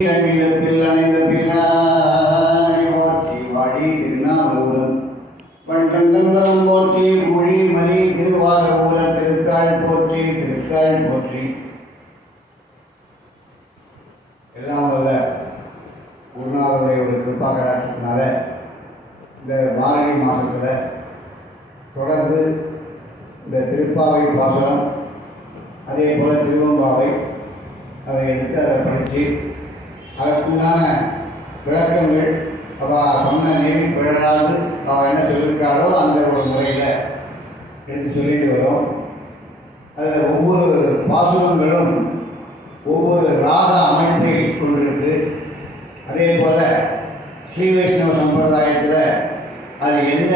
அகிலத்தில் அணைந்த பிரானை போற்றி வாடி திருநாவலூரம் பண்டந்தம் போற்றி மொழி மணி திருவாரூர திருத்தாள் போற்றி திருத்தாள் போற்றி. எல்லாம் வல்ல குருநாதருடைய ஒரு கிருபாகராட்சத்தினால இந்த மார்கழி மாதத்தில் தொடர்ந்து இந்த திருப்பாவை பாசனம், அதே போல் திருவம்பாவை அதை எடுத்து அதை படித்து அதற்குண்டான விளக்கங்கள் அவள் சொன்ன நெறி பிழறாது அவள் என்ன சொல்லியிருக்காளோ அந்த ஒரு முறையில் எடுத்து சொல்லிட்டு வரும். அதில் ஒவ்வொரு பாசுரங்களும் ஒவ்வொரு ராக அமைப்பை கொண்டிருக்கு. அதே போல் ஸ்ரீ வைஷ்ணவ சம்பிரதாயத்தில் அது எந்த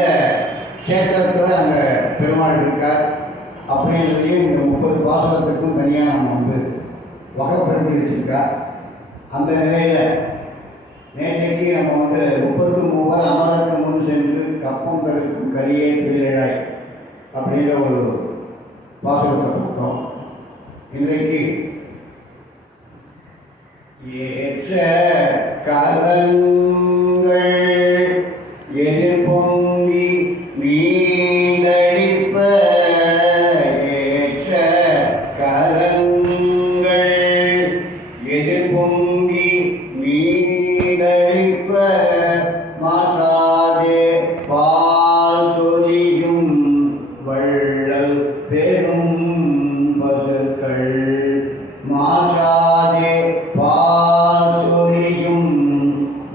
கேத்திரத்தில் அந்த பெருமாள் இருக்கார் அப்படின்றதையும் இந்த 30 பாசுரத்துக்கும் தனியாக நம்ம வகைப்படுத்தி வச்சுருக்கா. அந்த நிலையில் நேற்றைக்கு நம்ம 33 அமரருக்கு முன் சென்று கப்பம் கருக்கும் கரியே திருழாய் அப்படிங்கிற ஒரு பாசுரத்தை பார்த்தோம். இன்றைக்கு ஏற்ற கலங்கள் எதிர்பொங்கி மீதடிப்ப ஏற்ற கலங்கள் எதிர்பொங்கி மீதடிப்ப மாற்றாதே பால் சொரியும் வள்ளல் பெரும் பசுக்கள் மாற்றாதே பால் சொரியும்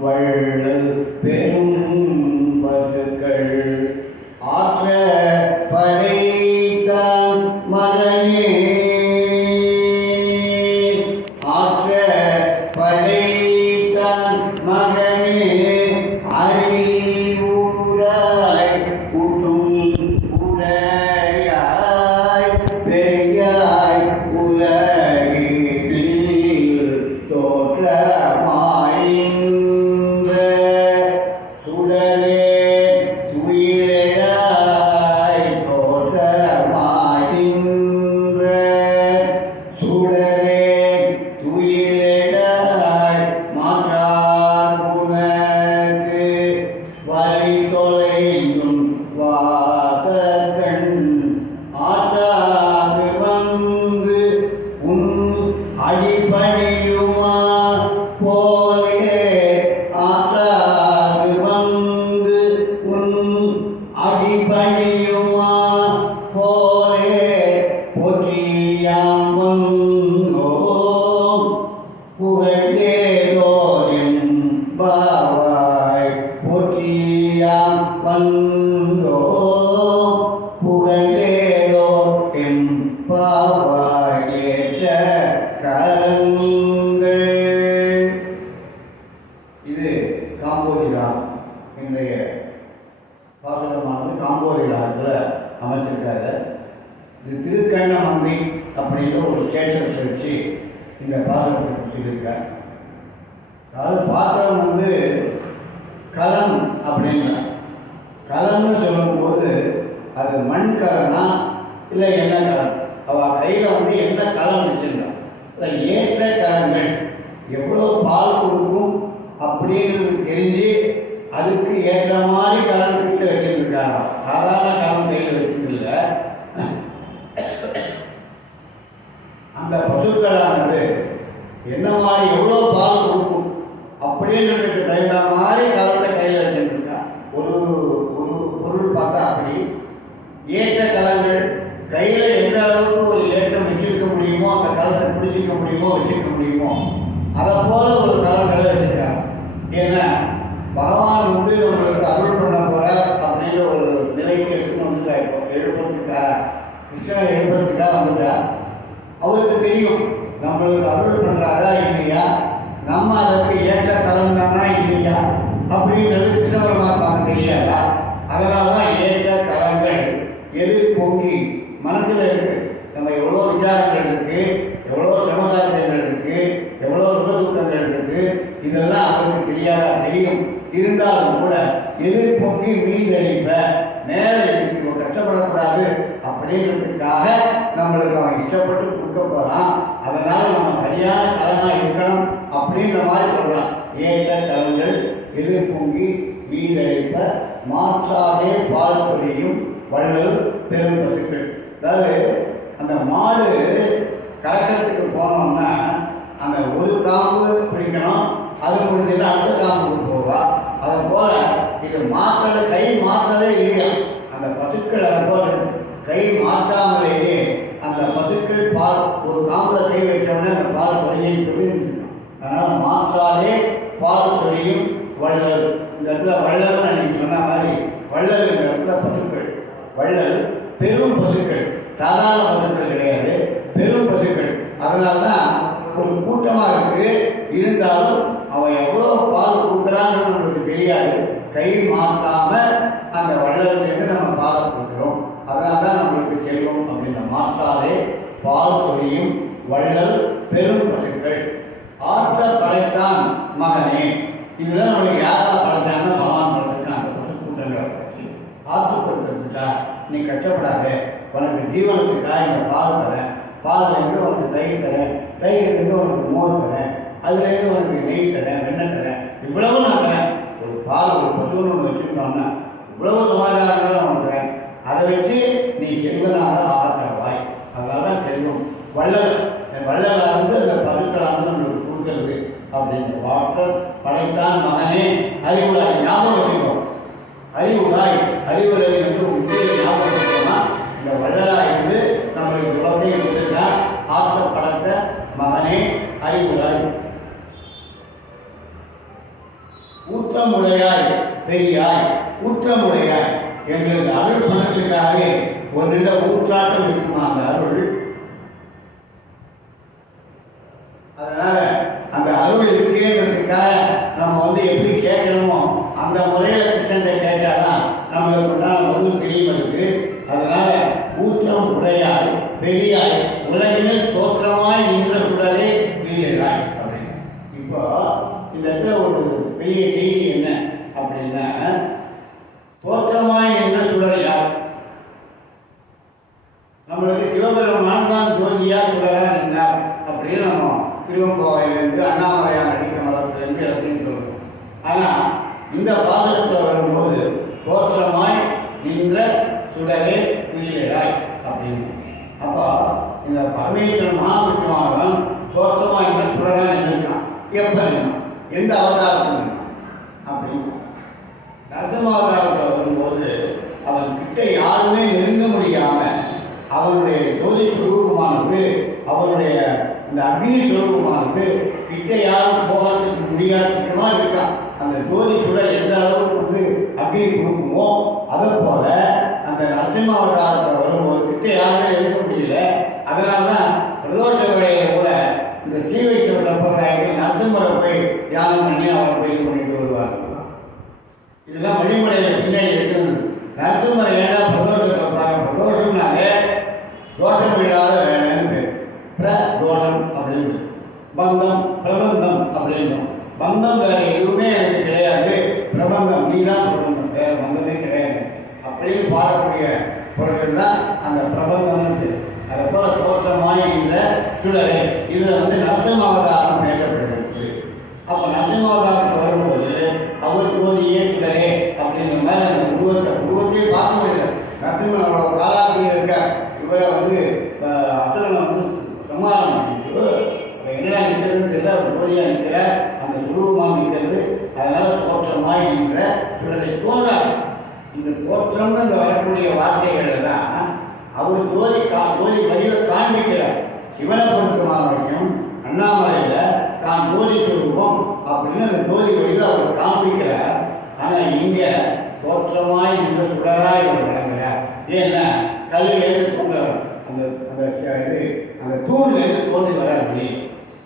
வள்ளல் பெரும் பசுக்கள் ஆற்ற படைத்தான் மகனே ஆற்ற படைத்தான் மகனே அறிவுராய் கூட்டும் உடையாய் பெரியாய் உலகில் தோற்றமாய்ந்த சுடரே துயிலெழாய் தோற்றமாய்ந்த சுடரே துயிலெழாய் மாற்றார் உனக்கு வழி தொலையும் வாதகன் ஆற்றாது வந்து உன் அடிபணியுமா போலே ஆற்றாது வந்து உன் அடிபணியுமா போலே போற்றியாம் வந்தோம் புகழ்ந்தேலோரின் பாவாய் போற்றியாம் வந்தோம் புகழ்ந்தேலோ எம் பாவாய் ஏற்ற கலங்கள். இது காம்போதி ராகம். இன்றைய பாசுரமானது காம்போதி ராகத்தில் அமைச்சிருக்காரு. இது திருக்கண்ணமந்தி அப்படிங்கிற ஒரு ஸ்டேட்டஸ் வச்சு இந்த பாசுரத்தை சொல்லியிருக்கார். அதாவது பாத்திரம் கலம் அப்படின்னா கலம்னு சொல்லும்போது அது மண் கலனா இல்லை என்ன கலம், அவள் கையில் என்ன கலம் வச்சுருந்தா இல்லை ஏற்ற கலங்கள் எவ்வளோ பால் கொடுக்கும் அப்படின்றது தெரிஞ்சு அதுக்கு ஏற்ற மாதிரி கலம் கையில் வச்சுருக்காங்க. சாதாரண கலம் கையில் வச்சுருக்கல. அந்த பசுக்களானது என்ன மாதிரி எவ்வளோ பால் கொடுக்கும் அப்படின்றதுக்கு தகுந்த மாதிரி கலத்தை கையில் வச்சுருக்கா. ஒரு ஒரு பொருள் பார்த்தா அப்படி ஏற்ற கலங்கள் கையில் எந்த அளவுக்கு ஒரு ஏற்றம் வச்சிருக்க முடியுமோ, அந்த களத்தை பிடிச்சிக்க முடியுமோ வச்சுருக்க முடியுமோ அதை போல ஒரு கலங்களை வச்சுருக்காங்க. ஏன்னா பகவான் நம்மளுக்கு அருள் பண்ண போகிறார் அப்படின்ற ஒரு நிலைக்கு எடுத்துன்னு வந்துட்டா. இப்போ எழுப்புறதுக்காக கிருஷ்ணனை எழுப்புறதுக்காக வந்துட்டா. அவருக்கு தெரியும் நம்மளுக்கு அருள் பண்ணுறாரா இல்லையா, நம்ம அதற்கு ஏற்ற கலம் தானா இல்லையா அப்படின்றது கிருஷ்ண பரமாத்மாவுக்கு தெரியாதா. அதனால தான் ஏற்ற கலங்கள் எது பொங்கி மனசில் இருக்கு. நம்ம எவ்வளோ விசாரங்கள் இருக்குது, எவ்வளோ சமகாரியங்கள் இருக்குது, எவ்வளோ சுகதுக்கங்கள் இருக்குது, இதெல்லாம் அவருக்கு தெரியாதா. தெரியும். இருந்தாலும் கூட எதிர் பொங்கி மீன் அடிப்ப மேலே இருக்கு கஷ்டப்படக்கூடாது அப்படின்றதுக்காக நம்மளுக்கு அவன் இஷ்டப்பட்டு கொடுக்க போகிறான். அதனால் நம்ம சரியான கலனாக இருக்கணும் அப்படி அப்படின்ற மாதிரி சொல்கிறான். ஏற்ற கலங்கள் எதிர்பொங்கி வீதளிப்ப மாற்றாதே பால் பொழியும் வள்ளல் பெரும் பசுக்கள். அதாவது அந்த மாடு கலக்கத்துக்கு போனோம்னா அந்த ஒரு காம்பு பிடிக்கணும், அது முடிஞ்சதுன்னா அடுத்த காம்புக்கு போவா. அது போல இது மாற்றது கை மாற்றதே இல்லையா அந்த பசுக்கள். அது போல கை மாற்றாமலேயே அந்த பசுக்கள் பால் ஒரு காம்பில் கை வைத்தோடனே அந்த பால் பொழியும் சொல்லியிருக்கணும். அதனால் மாற்றாலே பால் பொழியும் வள்ளல். இந்த இடத்துல வள்ளல் அன்னைக்கு சொன்ன மாதிரி வள்ளல் இந்த இடத்துல பசுக்கள். வள்ளல் பெரும் பசுக்கள், சாதாரண பசுக்கள் கிடையாது, பெரும் பசுக்கள். அதனால தான் ஒரு கூட்டமாக இருக்குது. இருந்தாலும் அவன் எவ்வளோ பால் கொடுக்குறான்னு நம்மளுக்கு தெரியாது. கை மாற்றாமல் அந்த வள்ளலேருந்து நம்ம பாலை கொடுக்குறோம். அதனால தான் நம்மளுக்கு செல்வம் அப்படின்ற மாற்றாலே பால் பொழியும் வள்ளல் பெரும் பசுக்கள். ஆற்ற படைத்தான் மகனே. இதெல்லாம் நம்மளுக்கு யாராக படைத்தாங்கன்னா பகவான் படைத்தான். அந்த பசு கூட்டங்களை படைச்சி ஆற்றுப்படுத்துறதுக்கா நீ கஷ்டப்படாத, உனக்கு ஜீவனத்துக்காக இந்த பால் தரேன், பால்லேருந்து உனக்கு தயிர் தரேன், தயிர்லேருந்து உனக்கு மோர் தரேன், அதுலேருந்து உனக்கு நெய் தரேன், வெண்ணெய் தரேன், இவ்வளவு நான் தரேன். ஒரு பால் ஒரு பசுன்னு ஒன்று வச்சுக்கிட்டோம்னா இவ்வளவு சமாச்சாரங்களும் அவனுக்கு தரேன். அதை வச்சு நீ செல்வனாக ஆகிறவாய். அதனால தான் செல்வம் வள்ளல். வள்ளலாக இருந்து அந்த பசுக்களாக நம்மளுக்கு கொடுக்கறது அப்படின்ற வார்த்தை படைத்தான் மகனே அறிவுராய். ஞாபகம் வச்சுக்கணும், அறிவுராய். அறிவுரை என்று முக்கிய ஞாபகம் வச்சுக்கோன்னா இந்த வள்ளலாக இருந்து நம்மளுக்கு குழந்தையை கொடுத்தா ஆற்ற படைத்த மகனே அறிவுராய். ஊற்றமுடையாய் பெரியாய். ஊற்றமுடையாய் எங்களுக்கு அருள் பணத்துக்காகவே ஒன்றிட ஊற்றாட்டம் இருக்குமா அந்த அருள். அதனால அந்த அருள் இருக்கேன்றதுக்காக நம்ம எப்படி கேட்கணுமோ அந்த முறையில் கிட்டத்தை கேட்டாதான் நம்மளுக்கு உண்டான ஒன்றும் தெரியுது. அதனால ஊற்றம் உடையாய் பெரியாய் உலகினில் தோற்றமாய் நின்ற சுடரே வீழாய் அப்படின்னு. இப்போ இந்த இடத்துல ஒரு பெரிய செய்தி என்ன அப்படின்னா, தோற்றமாய் நின்ற சுடர் யார்? நம்மளுக்கு சிவபெருமான் தான் ஜோதியா சுடரா நின்றார் அப்படின்னு நம்ம திருவங்கோயிலேருந்து அண்ணாமலையான் அடிக்க மரத்துலேருந்து எல்லாத்தையும் சொல்கிறோம். ஆனால் இந்த பாதகத்தில் வரும்போது தோற்றமாய் நின்ற சுடரே துயிலாய் அப்படின்னு. அப்போ இந்த பரமேஸ்வரன் மகாவிஷ்ணுவானவன் தோற்றமாக நின்ற சுடராக நின்றுருக்கான். எப்போ நின்றான்? எந்த அவதாரத்தில் நின்றான் அப்படின்னு. நரசிம்மாவதாரத்தில் வரும்போது அவன் கிட்ட யாருமே நெருங்க முடியாமல் அவனுடைய ஜோதி சுரூபமானது, அவனுடைய இந்த அக்னி சுரூபமானது கிட்ட யாரும் போகிறதுக்கு முடியாதமா இருக்கான். அந்த ஜோதி சுடர் எந்த அளவுக்கு அக்னி கொடுக்குமோ அதை போல அந்த நரசிம்மாவதாரத்தில் வரும்போது கிட்ட யாருமே எழுத முடியல. அதனால தான் பிரதோஷ வேலையை கூட இந்த ஸ்ரீவைஷ்ணவ சம்பிரதாயத்தில் நரசிம்மரை போய் தியானம் பண்ணி அவரை போய் பண்ணிட்டு வருவாங்க. இதெல்லாம் வழிமுறையில் பின்னாடி எடுக்கிறது. நரசிம்மரை ஏன்னா பிரதோஷத்தை பாருங்க, பிரதோஷம்னாலே தோஷம் இல்லாத வேலைன்னு பேர். பிரதோஷம் அப்படின்னு பந்தம் பிரபந்தம் அப்படின்னு. பந்தம் வேறு எதுவுமே எனக்கு கிடையாது, பிரபந்தம் நீ தான் பிரபந்தம், வேறு பந்தமே கிடையாது அப்படின்னு பாடக்கூடிய பொருட்கள் தான் அந்த பிரபந்தம்னு பேர். அதை போல தோற்றமாய் இந்த சுடரை இதில் நரசிம்மாவதாரம் பேசப்படுகிறது. அப்போ நரசிம்மாவதாரத்துக்கு வரும்போது அவர் ஜோதியே சுடரே அப்படிங்கிற மாதிரி அந்த உருவத்தையே பார்க்க முடியல. நரசிம்மனோட காலாக்கியில் இருக்க இவரை அசுரனை சமாதானம் பண்ணிட்டு என்னடா நிற்கிறதுன்னு தெரியல, ஒரு ஜோதியாக நிற்கிற அந்த உருவமாக நிற்கிறது. அதனால தோற்றமாய் நின்ற சுடரை தோன்றார். இந்த தோற்றம்னு இந்த வரக்கூடிய வார்த்தைகளில் தான் அவர் ஜோதி வடிவை காண்பிக்கிறார். சிவனை பொறுத்தமாகட்டும் அண்ணாமலையில் தான் ஜோதி சொல்லுவோம் அப்படின்னு அந்த ஜோதி வடிவை அவர் காண்பிக்கிறார். ஆனால் இங்கே தோற்றமாய் இந்த சுடராய் அவர் வழங்குகிறார். ஏன்னா கல்லிலேருந்து தோன்றார், அந்த அந்த தூண்லேருந்து தோன்றி வர அப்படி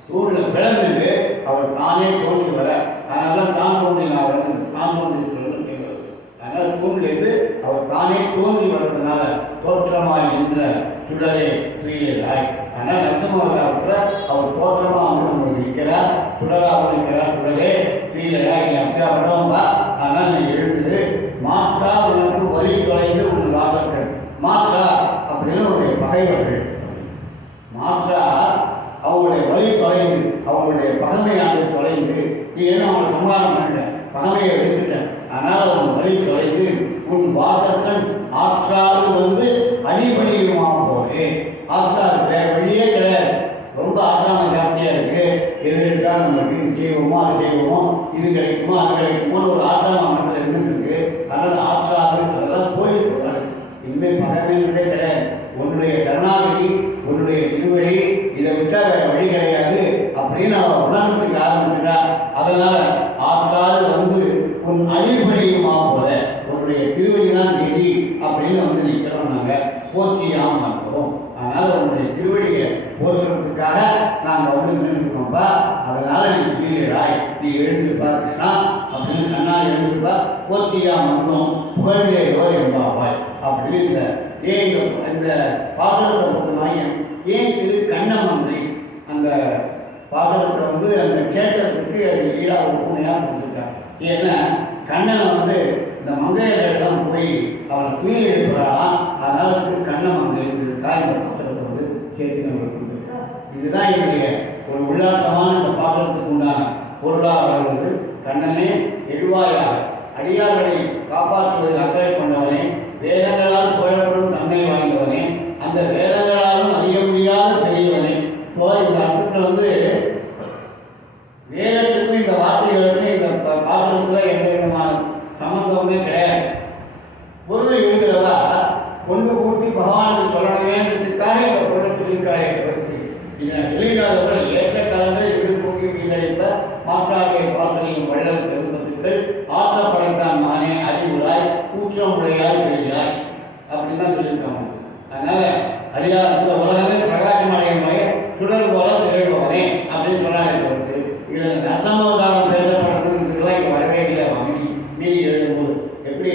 தூணில் பிளந்து அவர் தானே தோன்றி வர. அதனால தான் தோன்றினா அவர் தான் தோன்றி சொல்றது கேட்கிறது. அதனால் தூண்லேருந்து அவர் தானே தோன்றி வர்றதுனால தோற்றமாய் நின்ற சுடரே துயிலாய். அதனால் நரசிம்மவதாரத்தில் அவர் தோற்றமாக நம்ம இருக்கிறார், சுடராக இருக்கிறார். சுடரே துயிலாய் நீ அப்படியா வரவா, அதனால் நீ எழுந்து மாற்றா உனக்கு வழி தொலைந்து உன் வாசர்கள். மாற்றா அப்படின்னு அவருடைய பகைவர்கள், மாற்றா அவங்களுடைய வழி தொலைந்து அவங்களுடைய பகமையானது தொலைந்து, நீ என்ன அவங்களை சம்மாரம் பண்ண பகமையை எடுத்துட்டேன், அதனால் உன் வழி தொலைந்து உன் வாசத்தன் ஆற்றாது வந்து அடிபணியுமா போது. ஆற்றாது வேற வழியே கிடையாது. ரொம்ப ஆற்றாம ஜாஸ்தியாக இருக்கு. எது எடுத்தால் நம்மளுக்கு இது செய்வோமோ அது செய்வோமோ, இது கிடைக்குமோ அது கிடைக்குமோ ஒரு ஆற்றாம மனதில் இருந்துருக்கு. அதனால் ஆற்றாது அதெல்லாம் போயிட்டு இனிமேல் பகமையிலே கிடையாது. உன்னுடைய கருணாநிதி உன்னுடைய திருவடி இதை விட்டால் வேற வழி கிடையாது அப்படின்னு அவன் உணர்வுக்கு ஆரம்பிச்சுட்டா. அதனால ஆற்றாது வந்து உன் அடிப்படையுமா போல உன்னுடைய திருவடி தான் கெதி அப்படின்னு வந்து நிற்கிறோம். நாங்கள் போற்றியாம இருக்கிறோம். அதனால் உன்னுடைய திருவடியை போற்றுறதுக்காக நாங்கள் வந்து நின்றுருக்கோம்ப்பா. அதனால நீ கீழாய், நீ எழுந்துப்பாருன்னா அப்படின்னு கண்ணா எழுந்துப்பா. போற்றியாம வந்தோம் புகழ்ந்தேயோ என்பாவாய் அப்படின்னு இந்த பாசனத்தை பொறுத்தவரை ஏன் திரு கண்ணமந்தை அந்த பாசனத்தை வந்து அந்த கேட்டத்துக்கு அது ஈடாக உண்மையாக கொடுத்துருக்காங்க. ஏன்னா கண்ணனை வந்து இந்த மங்கையெல்லாம் போய் அவனை துயில் எழுப்புறான். அதனால திரு கண்ணமந்தை இருக்காக இந்த பாசனத்தை வந்து கேட்டு நம்மளுக்கு கொடுத்துருக்கா. இதுதான் என்னுடைய ஒரு உள்ளாட்டமான இந்த பாசனத்துக்கு உண்டான பொருளாதாரம் வந்து கண்ணனே எழுவாயாக அடியார்களை காப்பாற்றுவதில் அக்கறை கொண்டவனே, வேதங்களால் புகழப்படும் தன்மை வாய்ந்தவனே, அந்த வேதங்களாலும் அறிய முடியாத பெரியவனே. இப்போ இந்த அர்த்தத்தில் வந்து வேதத்துக்கும் இந்த வார்த்தைகளுக்கும் இந்த பாத்திரத்தில் எந்த விதமான சம்பந்தமே கிடையாது. பொருள் இருக்கிறதா கொண்டு கூட்டி பகவானுக்கு சொல்லணுமேன்றதுக்காக இந்த பொருளை சொல்லியிருக்காரு. இதை சொல்லிக்காதவர்கள் ஏற்ற காலங்கள் எதிர்நோக்கி வீணடித்த மாற்றாகிய பாத்திரையும் வள்ளல் பெரும்பத்துக்கள் ஆற்ற படைத்தான் நானே அறிவுராய் கூற்றம் உடையாய் பெறுகிறாய் அப்படின்னு தான் சொல்லியிருக்காங்க. அதனால அறியா இந்த உலகமே பிரகாசமடைய சுடர் போல திகழ்பவனே அப்படின்னு சொன்னாங்க. இதில் ரசமோதாரம் பேசப்படுறதுலாம் இங்கே வரவே இல்லை. மீதி எழுதும்போது எப்படி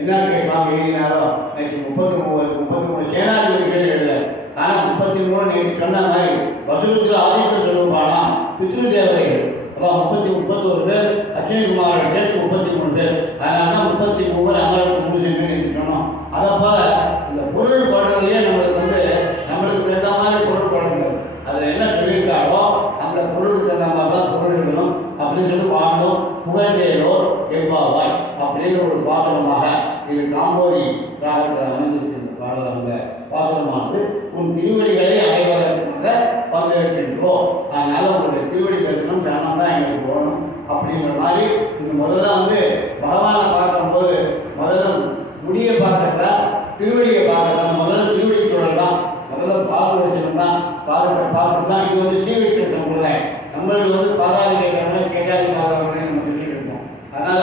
என்னன்னு கேட்பாங்க. எழுதினாரோ நேற்று 33 சேனாதிபதிகள் எழுத, ஆனால் 33 நேற்று சொன்ன மாதிரி வசூலத்தில் ஆதித்த சொல்லுவானா பித்ரு தேவதைகள். அப்போ 31 பேர், அஸ்வினிகுமாரோட சேர்த்து 33 பேர். அதனால தான் 33 அங்களுக்கு 3 பேர் சொன்னோம். அதை போல இந்த பொருள் படுறதுலேயே நம்மளுக்கு வந்து நம்மளுக்கு தகுந்த மாதிரி பொருள் படணும். அதில் என்ன சொல்லியிருக்காரோ அந்த பொருளுக்கு தகுந்த மாதிரி தான் பொருள் இருக்கணும் அப்படின்னு சொல்லி பாடணும். புகழ்ந்தேரோ எவ்வாவாய் அப்படின்னு ஒரு பாசனமாக இது காம்போரி ராகத்தில் அமைந்திருக்கின்ற பாடல். அந்த பாசனமானது உன் திருவடிகளை அடைவதற்காக பங்கேற்கின்றோம். அதனால உங்களுடைய திருவடி தரிசனம் தியானம் தான் எங்களுக்கு போகணும் அப்படிங்கிற மாதிரி இந்த முதல்ல வந்து பகவானை பார்க்கும்போது முதல்ல முடியை பார்க்கறதா திருவடியை பார்க்கறதா. முதல்ல திருவடி சூழல் தான், முதல்ல பாத தரிசனம் தான், பாதத்தை பார்க்கறது தான். இது வந்து ஸ்ரீ வைஷ்ணவம் கூட நம்மளுக்கு வந்து பாதாதி கேட்கறதுனால கேட்டாதி பாதாளர்களே நம்ம சொல்லிட்டு இருக்கோம். அதனால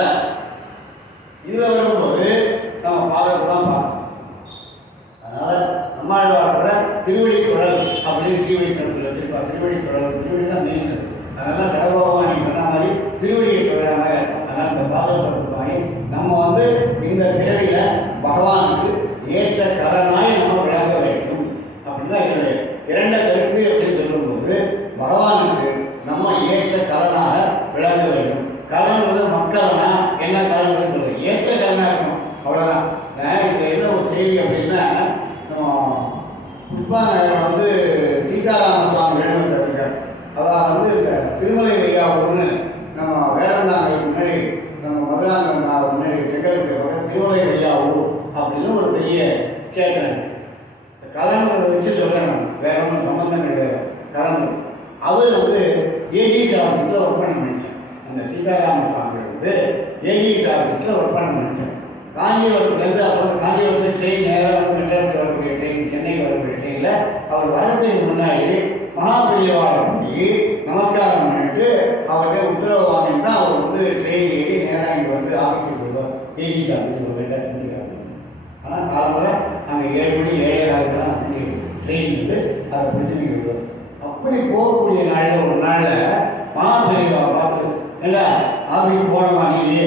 இதில் வரும்போது நம்ம பாதத்தை தான் பார்க்கணும். அதனால நம்மாழ்வாரோட திருவடி குழல் அப்படின்னு ஸ்ரீ வைஷ்ணவத்தில் வச்சிருப்பா. திருவடி குழல், திருவடி தான் மெயின். அதனால கடகோபம் நீ சொன்ன மாதிரி திருவடியை குழலாக இருக்கும். அதனால் இந்த பாதத்தை நம்ம வந்து இந்த பிறவியில் பகவானுக்கு ஏற்ற கடனாய் நம்ம விளங்க வேண்டும் அப்படின்னா என்னுடைய இரண்ட கருத்து அப்படின்னு சொல்லும்போது பகவானுக்கு நம்ம ஏற்ற கடனாக விளங்க வேண்டும். கடன் வந்து மக்கள்னா என்ன கடன் சொல்றது, ஏற்ற கடனாக இருக்கணும், அவ்வளோதான். இது என்ன ஒரு செய்தி அப்படின்னா, புஷ்பாநகர் வந்து சீதாராம சுவாமி எழுதிருக்கார். அதான் வந்து இந்த திருமலை வையாவூர்னு நம்ம வேடந்தாங்களுக்கு முன்னாடி நம்ம மதுராந்தகம் முன்னாடி செங்கல்பட்டு திருமலை வையாவூர் அப்படின்னு ஒரு பெரிய கேட்குறேன். கலங்களை வச்சு சொல்கிறேன், வேற ஒன்றும் சம்மந்தம் கிடையாது. கலந்து அவர் வந்து ஏஜிடி ஆஃபீஸில் ஒர்க் பண்ண நினைச்சேன். அந்த சீதாராம சுவாமி வந்து ஏஜிடி ஆஃபீஸில் ஒர்க் பண்ண நினைச்சேன். காஞ்சிபுரத்துலேருந்து அப்புறம் காஞ்சிபுரத்தில் ட்ரெயின் நேராக வந்து மெட்ராஸ் வரக்கூடிய ட்ரெயின், சென்னை வரக்கூடிய ட்ரெயினில் அவர் வரதுக்கு முன்னாடி மகாபெரியவாளை போய் நமஸ்காரம் பண்ணிட்டு அவர்கிட்ட உத்தரவு வாங்கிட்டு தான் அவர் வந்து ட்ரெயின் ஏறி நேராக இங்கே வந்து ஆஃபீஸுக்கு போடுவார். ஏஜிடி ஆஃபீஸ் செஞ்சுருக்காங்க. ஆனால் காலத்தில் அங்கே 7 மணி 7:30 ட்ரெயின் வந்து அதை பிடிச்சி விடுவார். அப்படி போகக்கூடிய நாளில் ஒரு நாளில் மகாபெரியவா பார்த்து, இல்லை ஆஃபீஸ் போனோமா நீ,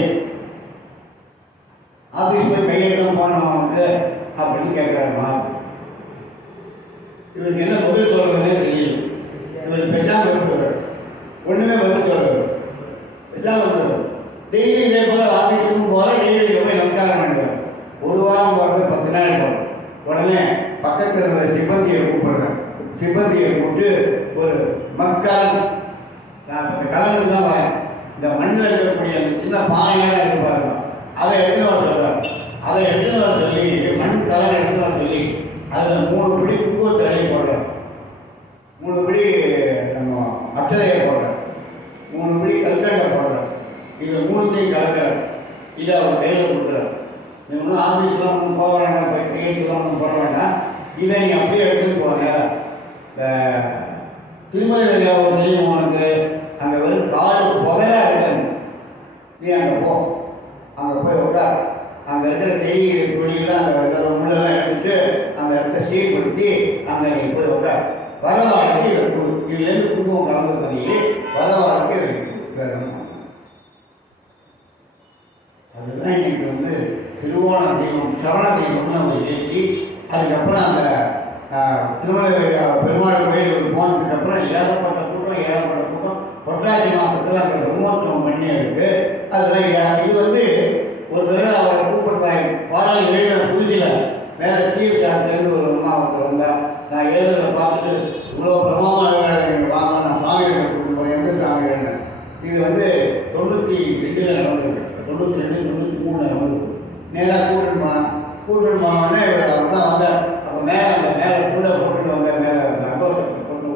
ஆஃபீஸ் போய் கையெழுத்தம் போனோமா வந்து அப்படின்னு கேட்குறாருமா. இவருக்கு என்ன பதில் சொல்கிறதுனே தெரியல. இவர் பெற்றாமல் இருக்கிறார், ஒன்றுமே பதில் சொல்கிறார், பெற்றாமல் இருக்கிறார். டெய்லி இதே போல் ஆஃபீஸுக்கும் போகிற, டெய்லி போய் நமஸ்காரம் பண்ணுறார். ஒரு வாரம் போகிறது 10 நாள் போகிறோம். உடனே பக்கத்தில் இருக்கிற சிப்பந்தியை கூப்பிடுறேன். சிப்பந்தியை கூப்பிட்டு ஒரு மக்கள் நான் இந்த கலனுக்கு தான் வரேன். இந்த மண்ணில் இருக்கக்கூடிய அந்த சின்ன பானைகள்லாம் இருப்பாருங்க, அதை எடுத்துன்னு வர சொல்கிறார். அதை எடுத்துன்னு வர சொல்லி மண் கலனை எடுத்துன்னு வர சொல்லி அதில் 3 பிடி குங்குமத்தை அள்ளி போடுறோம், 3 பிடி நம்ம அச்சலையை போடுறோம், 3 பிடி கல்கண்டை போடுறோம். இதை 3த்தையும் கலக்கிறார். இதை அவர் கையில் கொடுக்குறார். நீ ஒன்றும் ஆஃபீஸ்லாம் ஒன்றும் போக வேண்டாம், போய் கையெழுத்துலாம் ஒன்றும் போட வேண்டாம், இதை நீ அப்படியே எடுத்துன்னு போங்க. இந்த திருமலை ஒரு தெரியும் உனக்கு, அங்கே வெறும் காடு புகையாக இருக்காது. நீ அங்கே போ, அங்கே போய் உட்கார். அங்கே இருக்கிற செடி கொடியெல்லாம் அந்த இருக்கிற முள்ளெல்லாம் எடுத்துட்டு அந்த இடத்த சீர்படுத்தி அங்கே நீ போய் உட்கார். வரவாழைக்கு இதை கொடு, இதுலேருந்து குங்குமம் கலந்து பண்ணி வரவாழைக்கு இதை வேணும். அதுதான் இன்னைக்கு வந்து திருவோண தெய்வம் சரவண தெய்வம்னு நம்ம ஏற்றி அதுக்கப்புறம் அந்த திருமலை பெருமாள் கோயில் போனதுக்கப்புறம் ஏகப்பட்ட கூட்டம் பொட்டாசி மாதத்தில் அங்கே பிரம்மோற்சவம் பண்ணி இருக்கு. அதில் இது வந்து ஒரு தடவை அவரை கூப்பிடுறாங்க, பாடல் எழுத புதுசில் மேலே தீர்ச்சாட்டிலேருந்து ஒரு அம்மா ஒருத்தர் வந்தால் நான் எழுதுறத பார்த்துட்டு இவ்வளோ பிரமாதமாக நீங்கள் வாங்க, நான் சாமியை கூப்பிட்டு போய் எந்த சாமி எழுதினேன். இது வந்து 92 நடந்தது, 92 93 நடந்தது. நேராக கூட்டன் போனோடனே அவர் தான் வந்தார். அப்போ மேலே புள்ள போட்டுட்டு வந்தார், மேலே நம்பத்தை போட்டு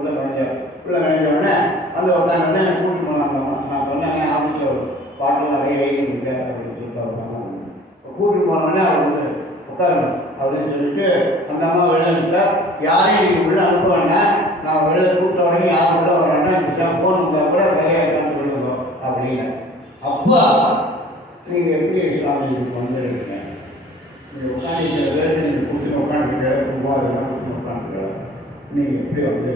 உள்ள நினைஞ்சோடனே அந்த உட்காந்து எனக்கு கூட்டிட்டு போனாங்க. நான் சொன்னேன் ஆஃபீஸில் பாட்டில் நிறைய எழுதிட்டு அப்படின்னு சொல்லிட்டு கூட்டிட்டு போனோடனே அவர் வந்து உட்காரணும் அப்படின்னு சொல்லிட்டு அந்த அம்மா வெளில விட்டார். யாரையும் நீங்கள் உள்ள அனுப்ப வேண்டாம், நான் வெளில கூப்பிட்ட உடனே யாரும் உள்ள வர வேண்டாம், இப்படி ஃபோன் வந்தால் கூட வேலையாக இருக்கான்னு சொல்லுங்க அப்படின்னு. அப்பா நீங்கள் எப்படி சாமி வந்துருக்கீங்க, நீங்கள் உட்காந்து சில பேருக்கு நீங்கள் கூட்டிட்டு உட்காந்துருக்க உட்காந்துருக்க, நீங்கள் எப்படி வந்து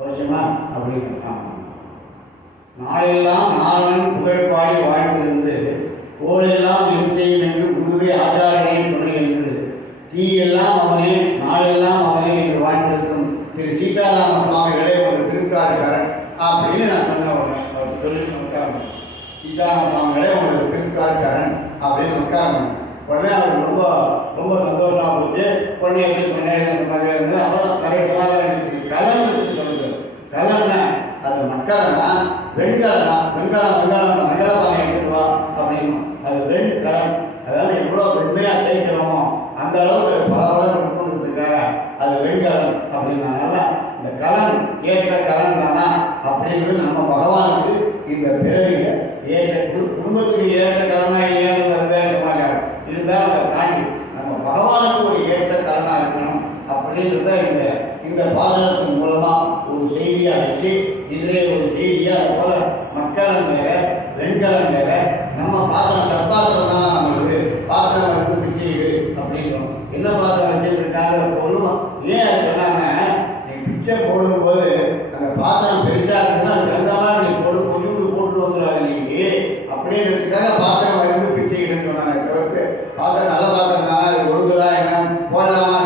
அவசியமா அப்படின்னு. நாளெல்லாம் நாளன் புகழ்பாடி வாழ்ந்திருந்து கோளெல்லாம் எம்செய்யும் என்று குருவே ஆச்சாரனே துணை என்று தீயெல்லாம் அவனே நாளெல்லாம் அவனே என்று வாழ்ந்திருக்கும் திரு சீதாராம சுவாமிகளே ஒரு திருக்காருக்காரன் அப்படின்னு நான் சொன்ன உடனே அவர் சொல்லி உட்காரணும். சீதாராம சுவாமிகளே உங்களுக்கு திருக்காருக்காரன் அப்படின்னு உட்காரணும். உடனே அவருக்கு ரொம்ப ரொம்ப சந்தோஷமாக போச்சு. உடனே எப்படி பண்ணி அப்புறம் நிறைய சமாதானம் கலன் வச்சு சொல்லுங்க. கலன்னா அது மக்கள்னா வெண்கலம், மங்களபானை எடுத்துட்டு வா அப்படின்னு. அது வெண்கலம், அதாவது எவ்வளோ வெண்மையாக தேய்க்கிறோமோ அந்த அளவுக்கு பல கொடுத்துருக்காங்க, அது வெண்கலம் அப்படின்னால இந்த கலன் ஏற்ற கலன் தானா அப்படின்றது நம்ம பகவானுக்கு இந்த பிறவியை ஏற்ற குடும்பத்துக்கு ஏற்ற கலனா இல்லையாங்கிறதே இருந்தாலும் அதை தாண்டி நம்ம பகவானுக்கு ஒரு ஏற்ற கலனாக இருக்கணும் அப்படின்றத இந்த பாடலத்தின் மூலமாக ஒரு செய்தியாக வச்சு இன்றைய ஒரு செய்தியாக அது போல மக்கள் மேலே வெண்கலம் மேலே நம்ம பாத்திரம் கற்பாத்திரம் தான் நம்மளுக்கு பாத்திரம் வந்து பிச்சைடு அப்படின்றோம். என்ன பாத்திரம் வச்சுருக்காங்க சொல்லுவோம். ஏன் அது சொன்னாங்க, நீ பிச்சை போடும்போது அந்த பாத்திரம் பெருசாக இருக்குன்னா அது அந்த மாதிரி நீ கொஞ்சம் போட்டு வந்துடாது நீ அப்படின்றதுக்காக பாத்திரம் வந்து பிச்சைடுன்னு சொன்னாங்க. தவிர்த்து பாத்திரம் நல்ல பாத்திரம் தான், அது ஒழுங்குதான் என்ன போடலாமா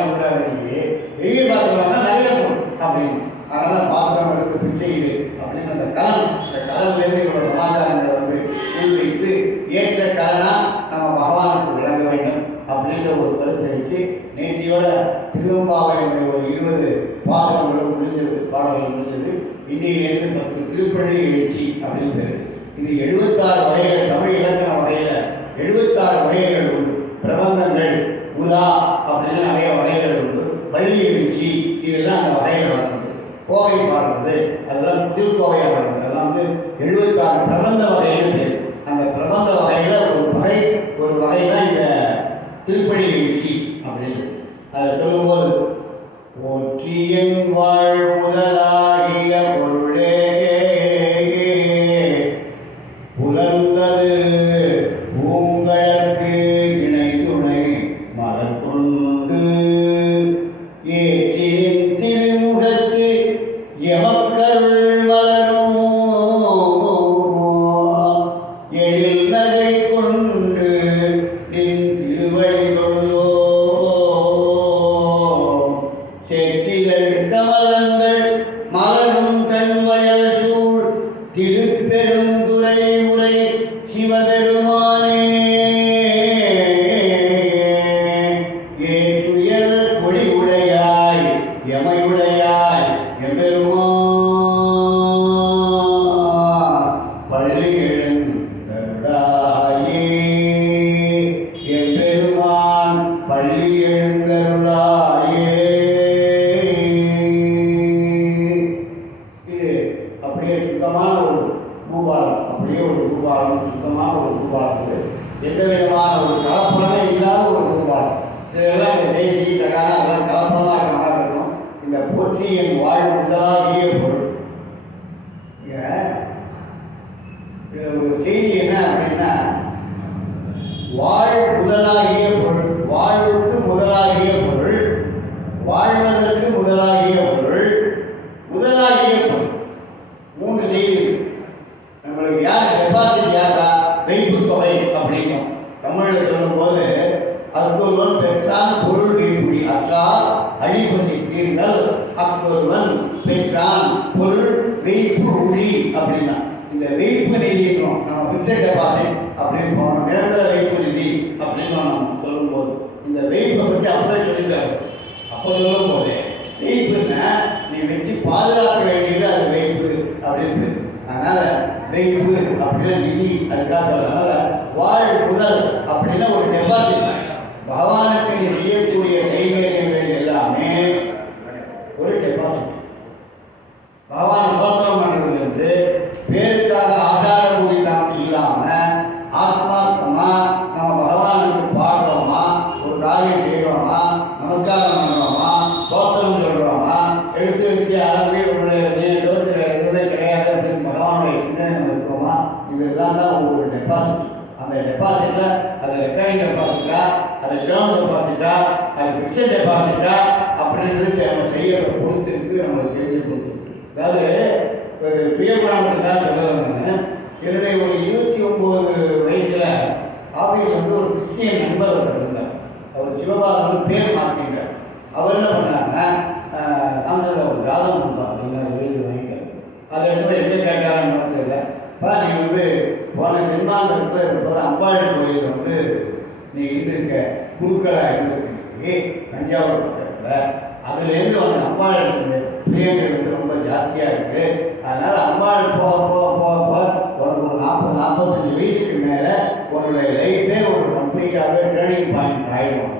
வந்துடாது நீ பெரிய பாத்திரம் தான் நிறைய போடும் அப்படின்னு. அதனால் பாத்திரம் எடுத்து பிச்சைடு அப்படின்னு அந்த கலன்லேருந்து இவரோட சமாச்சாரங்களை வந்து உள்வைத்து ஏற்ற கலனா நம்ம பகவானுக்கு விளங்க வேண்டும் அப்படின்ற ஒரு கருத்தை வச்சு நேற்றையோட திருவம்பாவை ஒரு 20 பாடல்களும் முடிஞ்சது, பாடல்கள் முடிஞ்சது. இன்னையிலேருந்து 10 திருப்பள்ளி எழுச்சி அப்படிங்கிறது. இது 76 வகைகள், தமிழ் இலக்கண வகையில் 76 வகைகள் உண்டு. பிரபந்தங்கள், உலா அப்படின்னு நிறைய வகைகள் உண்டு. பள்ளி எழுச்சி இதெல்லாம் அந்த வகைகள் வளர்ந்தது. கோவை பாடுறது அதெல்லாம் திருக்கோவையாக பாடுறது அதெல்லாம் வந்து 76 பிரபந்த வகைன்னு. அந்த பிரபந்த வகையில் ஒரு வகை தான் இந்த திருப்பள்ளி எழுச்சி அப்படின்னு. அதை சொல்லும்போது போற்றியன் வாழ் முதலாகிய பொருளே புலர்ந்தது பூங்கழற்கு இணை துணை மலர்கொண்டு ஏற்றின் திருமுகத்து எமக்கருள் மலரும் எழில் நகை கொண்டு நின் திருவடிகளோ செற்றிகள் கமலன் அப்படியே சுத்தமான ஒரு பூபாலம், அப்படியே ஒரு பூபாலம், சுத்தமான ஒரு பூபாலம், எந்த விதமான ஒரு கலப்படமே இல்லாத ஒரு பூபாலம். இதெல்லாம் இந்த தேசி தகான அதெல்லாம் கலப்படமாக இருக்க மாதிரி இருக்கணும். இந்த போற்றி என் வாழ்வு முதலாகிய பொருள். ஒரு செய்தி என்ன அப்படின்னா, வாழ் முதலாகிய பொருள், வாழ்வுக்கு முதலாகிய பொருள், வாழ்வதற்கு முதலாகிய பொருள், முதலாகிய பொருள், மூன்று செய்தி. நம்மளுக்கு யார் டெபாசிட் யாரா வைப்பு தொகை அப்படின்னும் தமிழில் சொல்லும்போது, அத்தொருவன் பெற்றான் பொருள் வைப்புடி அற்றால் அழிப்பசி தீர்ந்தல், அத்தொருவன் பெற்றான் பொருள் வைப்பு உரி அப்படின்னா, இந்த வைப்பு நிதியும் நம்ம பிக்சட் டெபாசிட் அப்படின்னு போனோம், நிரந்தர வைப்பு நிதி அப்படின்னு நம்ம சொல்லும்போது இந்த வைப்பை பற்றி அப்படியே சொல்லிட்டாரு. அப்போ சொல்லும் போது வைப்புன்னா நீ வச்சு பாதுகாக்க வேண்டியது அது வைப்பு அப்படின்னு. அதனால வைப்பு அப்படின்னா நிதி, அதுக்காக அதனால வாழ் முதல் அப்படின்னா ஒரு டெபாசிட். பகவானுக்கு நீ செய்யக்கூடிய கைங்கரியங்கள் எல்லாமே ஒரு டெபாசிட். பகவான் உபத்திரம் பண்ணுறது பேருக்காக ஆதார கூடித்தனம் இல்லாம ஆத்மார்த்தமா நம்ம பகவானுக்கு பாடுறோமா, ஒரு காரியம் செய்கிறோமா, நமஸ்காரம் பண்ணுறோமா, தோத்திரம் சொல்கிறோமா, எடுத்து வச்சு அளவே உங்களுடைய எதுவுமே கிடையாது அப்படின்னு பகவானுடைய சிந்தனை நம்ம இருக்கோமா, இதெல்லாம் தான் ஒரு டெபாசிட். அந்த டெபாசிட்டில் அது ரெக்கரிங் டெபாசிட்டா, அது டேர்ம் டெபாசிட்டா, அது ஃபிக்ஸட் டெபாசிட்டா அப்படின்றது நம்ம செய்யறத பொறுத்திருக்கு, நம்மளுக்கு தெரிஞ்சு கொடுத்துருக்கு. அதாவது ஒரு பிரியபுராணத்துக்காக சொல்லுவாங்க. என்னுடைய ஒரு 29 வயசுல ஆஃபீஸில் ஒரு கிறிஸ்டியன் நண்பர் இருந்தார். அவர் சிவபாலன் பேர் மாற்றிட்டார். அவர் என்ன பண்ணாங்க, நாங்கள் ஒரு ஜாதகம் கொடுத்தாங்க, நீங்கள் வெளியில் வாங்கிட்டார். அதை எடுத்து எங்கே கேட்டாங்கன்னு தெரியல. நீ போன ஜென்மாந்தத்தில் இருக்கிற அம்பாள் கோயில் நீ இருக்க குருக்களாக இருந்திருக்கு தஞ்சாவூர் பக்கத்தில். அதுலேருந்து வந்து அம்பாள் பிரியங்கள் ரொம்ப ஜாஸ்தியாக இருக்குது. அதனால் அம்பாள் போக போக போக போக ஒரு 40-45 வயசுக்கு மேலே உன்னுடைய லைஃபே ஒரு கம்ப்ளீட்டாகவே டேர்னிங் பாயிண்ட் ஆகிடும்.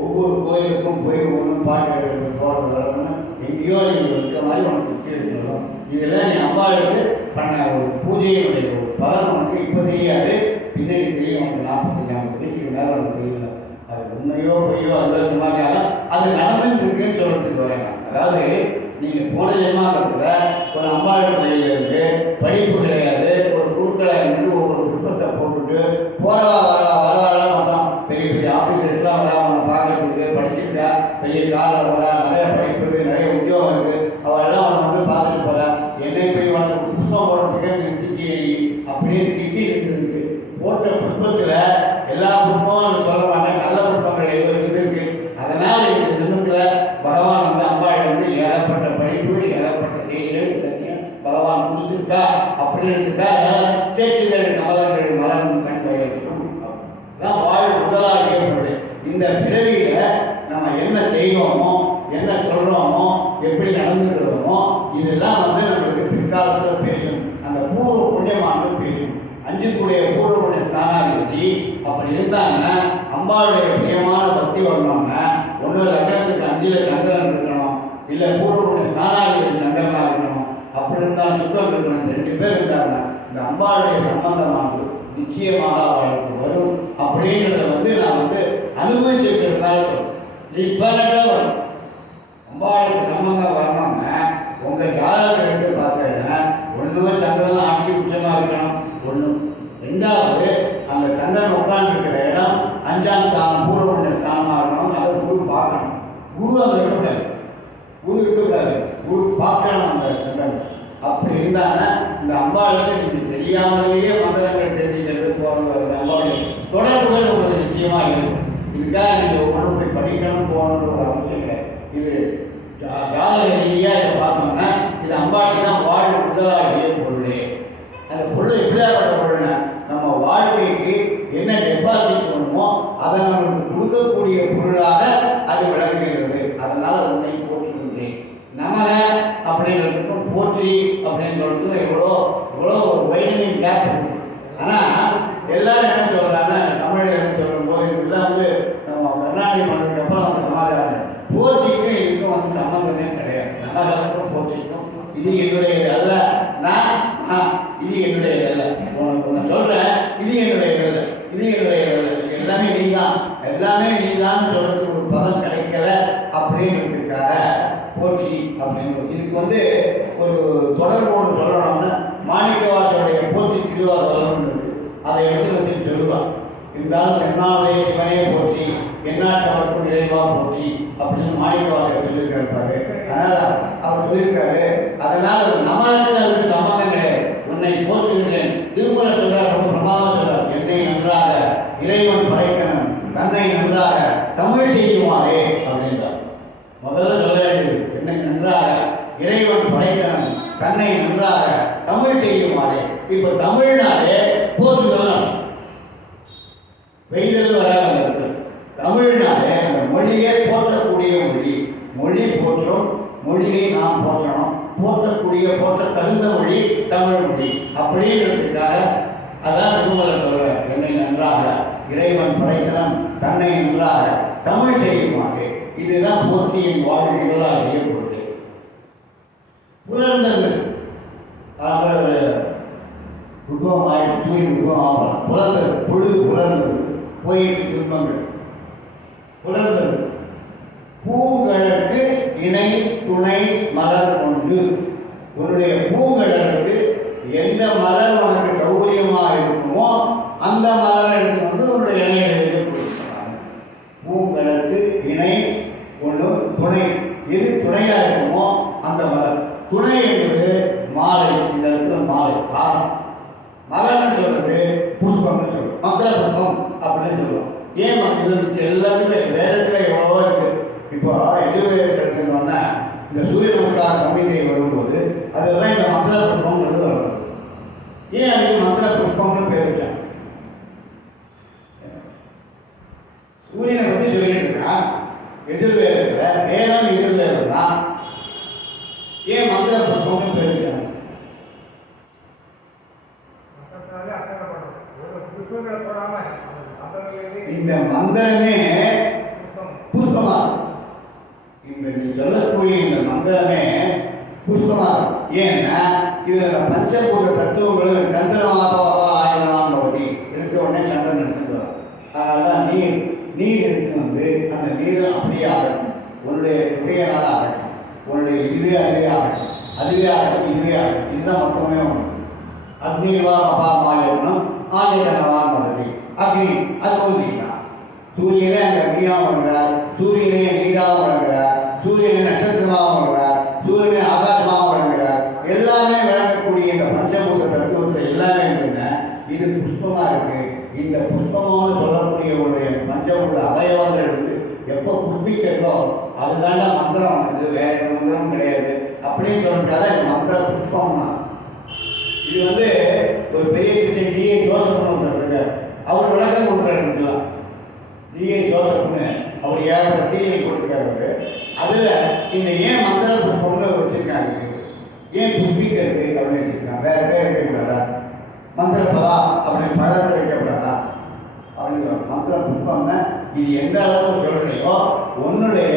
ஒவ்வொரு கோயிலுக்கும் போய் ஒன்றும் பாட்டு போகிறது வரணும்னு எங்கேயோ நீங்கள் இருக்கிற மாதிரி உனக்கு இருக்கணும். இதெல்லாம் நீ அம்பாளுக்கு பண்ண ஒரு பூஜையினுடைய ஒரு பலன் உனக்கு இப்போ தெரியாது, பின்னாடி தெரியும். உனக்கு 45-50 வயசுக்கு மேலே உனக்கு தெரியல. அது உண்மையோ பொய்யோ அது மாதிரியான அது நடந்துன்னு இருக்குன்னு சொல்கிறதுக்கு வரேன். அதாவது நீங்கள் போன ஜென்மாங்கிறதுல ஒரு அம்பாள் கையில் இருந்து படிப்பு கிடையாது, ஒரு குழுக்களை இருந்து ஒவ்வொரு குடும்பத்தை போட்டுட்டு போகிறவா வரவாழ மாட்டான். பெரிய பெரிய ஆஃபீஸர்ஸ்லாம் வரா, அவனை பார்க்கறதுக்கு படிச்சுட்டா பெரிய காலில் வரா, நிறைய படிப்பு நிறைய உத்தியோகம் இருக்குது, அவெல்லாம் அவனை பார்த்துட்டு போகிறா. என்னை போய் வந்து புஷ்பம் போடுறதுக்கே திட்டி அப்படியே திட்டி இருக்குது. போட்ட புஷ்பத்தில் எல்லா புஷ்பமும் சொல்ல மாட்டேன், நல்ல புஷ்பங்கள் இருக்கு. அதனால் இந்த ஜென்மத்தில் பகவான் அம்பாள் ஏகப்பட்ட படிப்பு ஏகப்பட்ட செய்திகள் பகவான் கொடுத்துருக்கா அப்படின்றதுக்கா சேற்றுகள் கமலங்கள் மலரும் கண் வயலும் தான் வாழ் முதலாகிய பொருள். இந்த பிறவியில நம்ம என்ன செய்வோமோ, என்ன சொல்றோமோ, எப்படி நடந்துக்கிறோமோ, இதெல்லாம் நம்மளுக்கு பிற்காலத்தில் பேசும். அந்த பூர்வ புண்ணியமானது பேசும். அஞ்சுக்குடைய பூர்வ புண்ணிய ஸ்தானாதிபதி அப்படி இருந்தாங்கன்னா அம்பாளுடைய பிரியமான பக்தி வரணும்னா ஒன்று லக்னத்துக்கு 5 சந்திரன் இருக்கணும், இல்லை பூர்வ ஸ்தானாதிபதி சந்திரனாக இருக்கணும். அப்படி இருந்தாலும் சுத்தம் இருக்கணும். 2 பேர் இருந்தாங்க. இந்த அம்பாளுடைய சம்பந்தமானது நிச்சயமாக அவளுக்கு வரும் அப்படின்றத நான் அனுபவிச்சிருக்கிறதுனால சொல்றேன். வரும். அம்பாளுக்கு சம்பந்தம் வரணும்னா உங்கள் ஜாதகத்தை எடுத்து பார்த்தீங்கன்னா ஒன்று சந்திரன் ஆட்சி உச்சமாக இருக்கணும். ஒன்று. 2வது அந்த சந்திரன் உட்கார்ந்துருக்கிற இடம் 5ஆம் ஸ்தானம் பூர்வ ஸ்தானமாக இருக்கணும். அதை குரு பார்க்கணும். குரு அங்கே இருக்கக்கூடாது, குரு இருக்கக்கூடாது, குரு பார்க்கணும் அந்த சந்திரன். அப்படி இருந்தாங்கன்னா இந்த அம்பாளுக்கு நீங்கள் தெரியாமலேயே மந்திரங்கள் தெரிஞ்சுக்கிறது போகிறது அம்பாளுடைய தொடர்புகள் உங்களுக்கு நிச்சயமாக இருக்கும். இதுக்காக நீங்கள் ஒவ்வொன்றும் போய் படிக்கணும் போகணுன்ற ஒரு அவசியம் கிடையாது. இது ஜாதக ரீதியாக இதை பார்த்தோம்னா இது அம்பாளுக்கு தான் வாழ்வு முதலாகிய பொருளே. அந்த பொருள் எப்படியாப்பட்ட பொருள்னா நம்ம வாழ்க்கைக்கு என்ன டெபாசிட் பண்ணுமோ அதை நம்மளுக்கு கொடுக்கக்கூடிய பொருளாக அது விளங்குகிறது. அதனால் உன்னை போற்றுகின்றேன். நம்மளை அப்படின்றதுக்கும் போற்றி அப்படின்னு சொல்றது எவ்வளோ ஒரு வைட்டமின் கேப் இருக்கு. ஆனால் எல்லாரும் என்ன சொல்கிறாங்க, தமிழில் என்ன சொல்லும்போது இதெல்லாம் நம்ம கர்நாடக பண்ணதுக்கப்புறம் அந்த சமாதானம் போற்றிக்கும் இதுக்கும் சம்மந்தமே கிடையாது. சமாதானத்துக்கும் போற்றிக்கும் இது என்னுடைய அல்ல இப்போ தமிழ்நாடு போற்றுதல் வெயிலில் வராது. தமிழ்நாடு அந்த மொழியை போற்றக்கூடிய மொழி. மொழி போற்றும், மொழியை நாம் போற்றணும். போற்றக்கூடிய போற்ற தகுந்த மொழி தமிழ் மொழி அப்படின்றதுக்காக அதான் திருமலர் சொல்ற, என்னை நன்றாக இறைவன் படைத்தவன் தன்னை நன்றாக தமிழ் செய்யுமாறு. இதுதான் போற்றியின் வாழ்வு முதலாக செய்யப்பட்டு புலர்ந்தது. உருவம் ஆயிட்டு சூரியன் உருவம் ஆகலாம். புலர்ந்தது, பொழுது புலர்ந்தது, போயிட்டு துன்பங்கள் புலர்ந்தது. பூங்கழற்கு இணை துணை மலர் கொண்டு, உன்னுடைய பூங்கழற்கு எந்த மலர் உனக்கு சௌகரியமாக இருக்குமோ அந்த மலரை எடுத்து வந்து உன்னுடைய இணையிலிருந்து கொடுக்கலாம். பூங்கழற்கு இணை ஒன்று, துணை எது துணையாக இருக்குமோ அந்த மலர். துணை என்பது மாலை, இந்த இடத்துல மாலை காலம். மலர்னு சொல்றது புஷ்பம்னு சொல்லுவோம், மங்கள புஷ்பம் அப்படின்னு சொல்லுவோம். ஏன் மக்கள் எல்லாத்துக்குமே வேதத்தில் எவ்வளவோ இருக்கு. இப்போ எதிர்வேதன்னா இந்த சூரிய நமஸ்கார சமிகை வரும்போது அதுதான் இந்த மங்கள புஷ்பம்ன்றது வரும். ஏன் அதுக்கு மங்கள புஷ்பம்னு பேர் வச்சாங்க? சூரியனை பற்றி சொல்லிட்டு இருக்கான் எதிர்வேதத்தில், வேதம் எதிர்வேதம் தான். ஏன் மந்திர புஷ்பம்னு பேர் வச்சாங்க? இந்த மந்திரமே புஷ்பமா, இந்த நீ சொல்லக்கூடிய இந்த மந்திரமே புஷ்பமா. ஏன்னா இதுல பஞ்சபூத தத்துவங்களும் சந்திரமாபாவா ஆயிரம் பகுதி எடுத்த உடனே சந்திரன் எடுத்துக்கலாம். அதனால நீர் எடுத்து வந்து அந்த நீரை அப்படியே ஆகட்டும், உன்னுடைய உடையனால ஆகட்டும், உன்னுடைய இதுவே அதுவே ஆகட்டும், அதுவே ஆகட்டும், இதுவே ஆகட்டும். இதுதான் மொத்தமே ஒன்று. அக்னிவா மகாமாயனம் ஆயுதனவான் பதவி. அக்னி அது ஒன்றினா சூரியனே அங்கே அக்னியாகவும் வழங்குறார், சூரியனே நீராகவும் வழங்குறார், சூரியனை நட்சத்திரமாகவும் வழங்குறார், சூரியனை ஆகாசமாகவும் வழங்குறார். எல்லாமே வழங்கக்கூடிய இந்த பஞ்சபூத தத்துவத்தில் எல்லாமே இருக்குன்னா இது புஷ்பமாக இருக்கு. இந்த புஷ்பமாக சொல்லக்கூடிய ஒரு பஞ்சபூத அவயவங்கள் வந்து எப்போ புஷ்பிக்கிறதோ அதுதாண்டா மந்திரம் வந்து, வேற மந்திரம் கிடையாது அப்படின்னு சொல்றதுக்காக இந்த மந்திர புஷ்பம்னா. இது வந்து ஒரு பெரிய டிஏ ஜோசப்னு இருக்கார், அவர் விளக்கம் கொடுக்குறாரு. டிஏ ஜோசப்னு அவர் யாரோட டிஏ கொடுத்துருக்காரு. அதில் இந்த ஏன் மந்திர புஷ்பம்னு வச்சுருக்காங்க, ஏன் புஷ்பிக்கிறது அப்படின்னு வச்சுருக்காங்க. வேற பேர் வைக்கக்கூடாதா? மந்திரப்பதா அப்படின்னு பழத்தை வைக்கக்கூடாதா அப்படின்னு. மந்திர புஷ்பம்னா இது எந்த அளவுக்கு சொல்றீங்களோ உன்னுடைய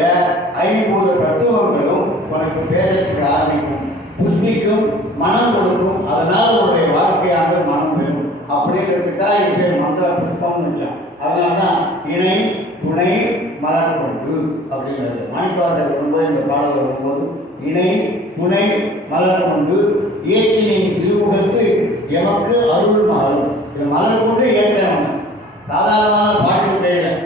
ஐம்பூத தத்துவங்களும் உனக்கு பேசத்துக்கு ஆரம்பிக்கும், புஷ்பிக்கும், மனம் கொடுக்கும். அதனால் உன்னுடைய வாழ்க்கையாக மனம் பெறும் அப்படிங்கிறதுக்காக இது பேர் மந்திர புஷ்பம்னு இல்லை. அதனால தான் இணை துணை மலர் கொண்டு அப்படிங்கிறது. மாணிக்கவாசகர் வரும்போது இந்த பாடல் வரும்போது இணை துணை மலர் கொண்டு இயற்கையின் திருமுகத்து எமக்கு அருள் மலரும். இது மலர் கொண்டு ஏற்கிறாங்க. சாதாரணமான பாட்டு கிடையாது.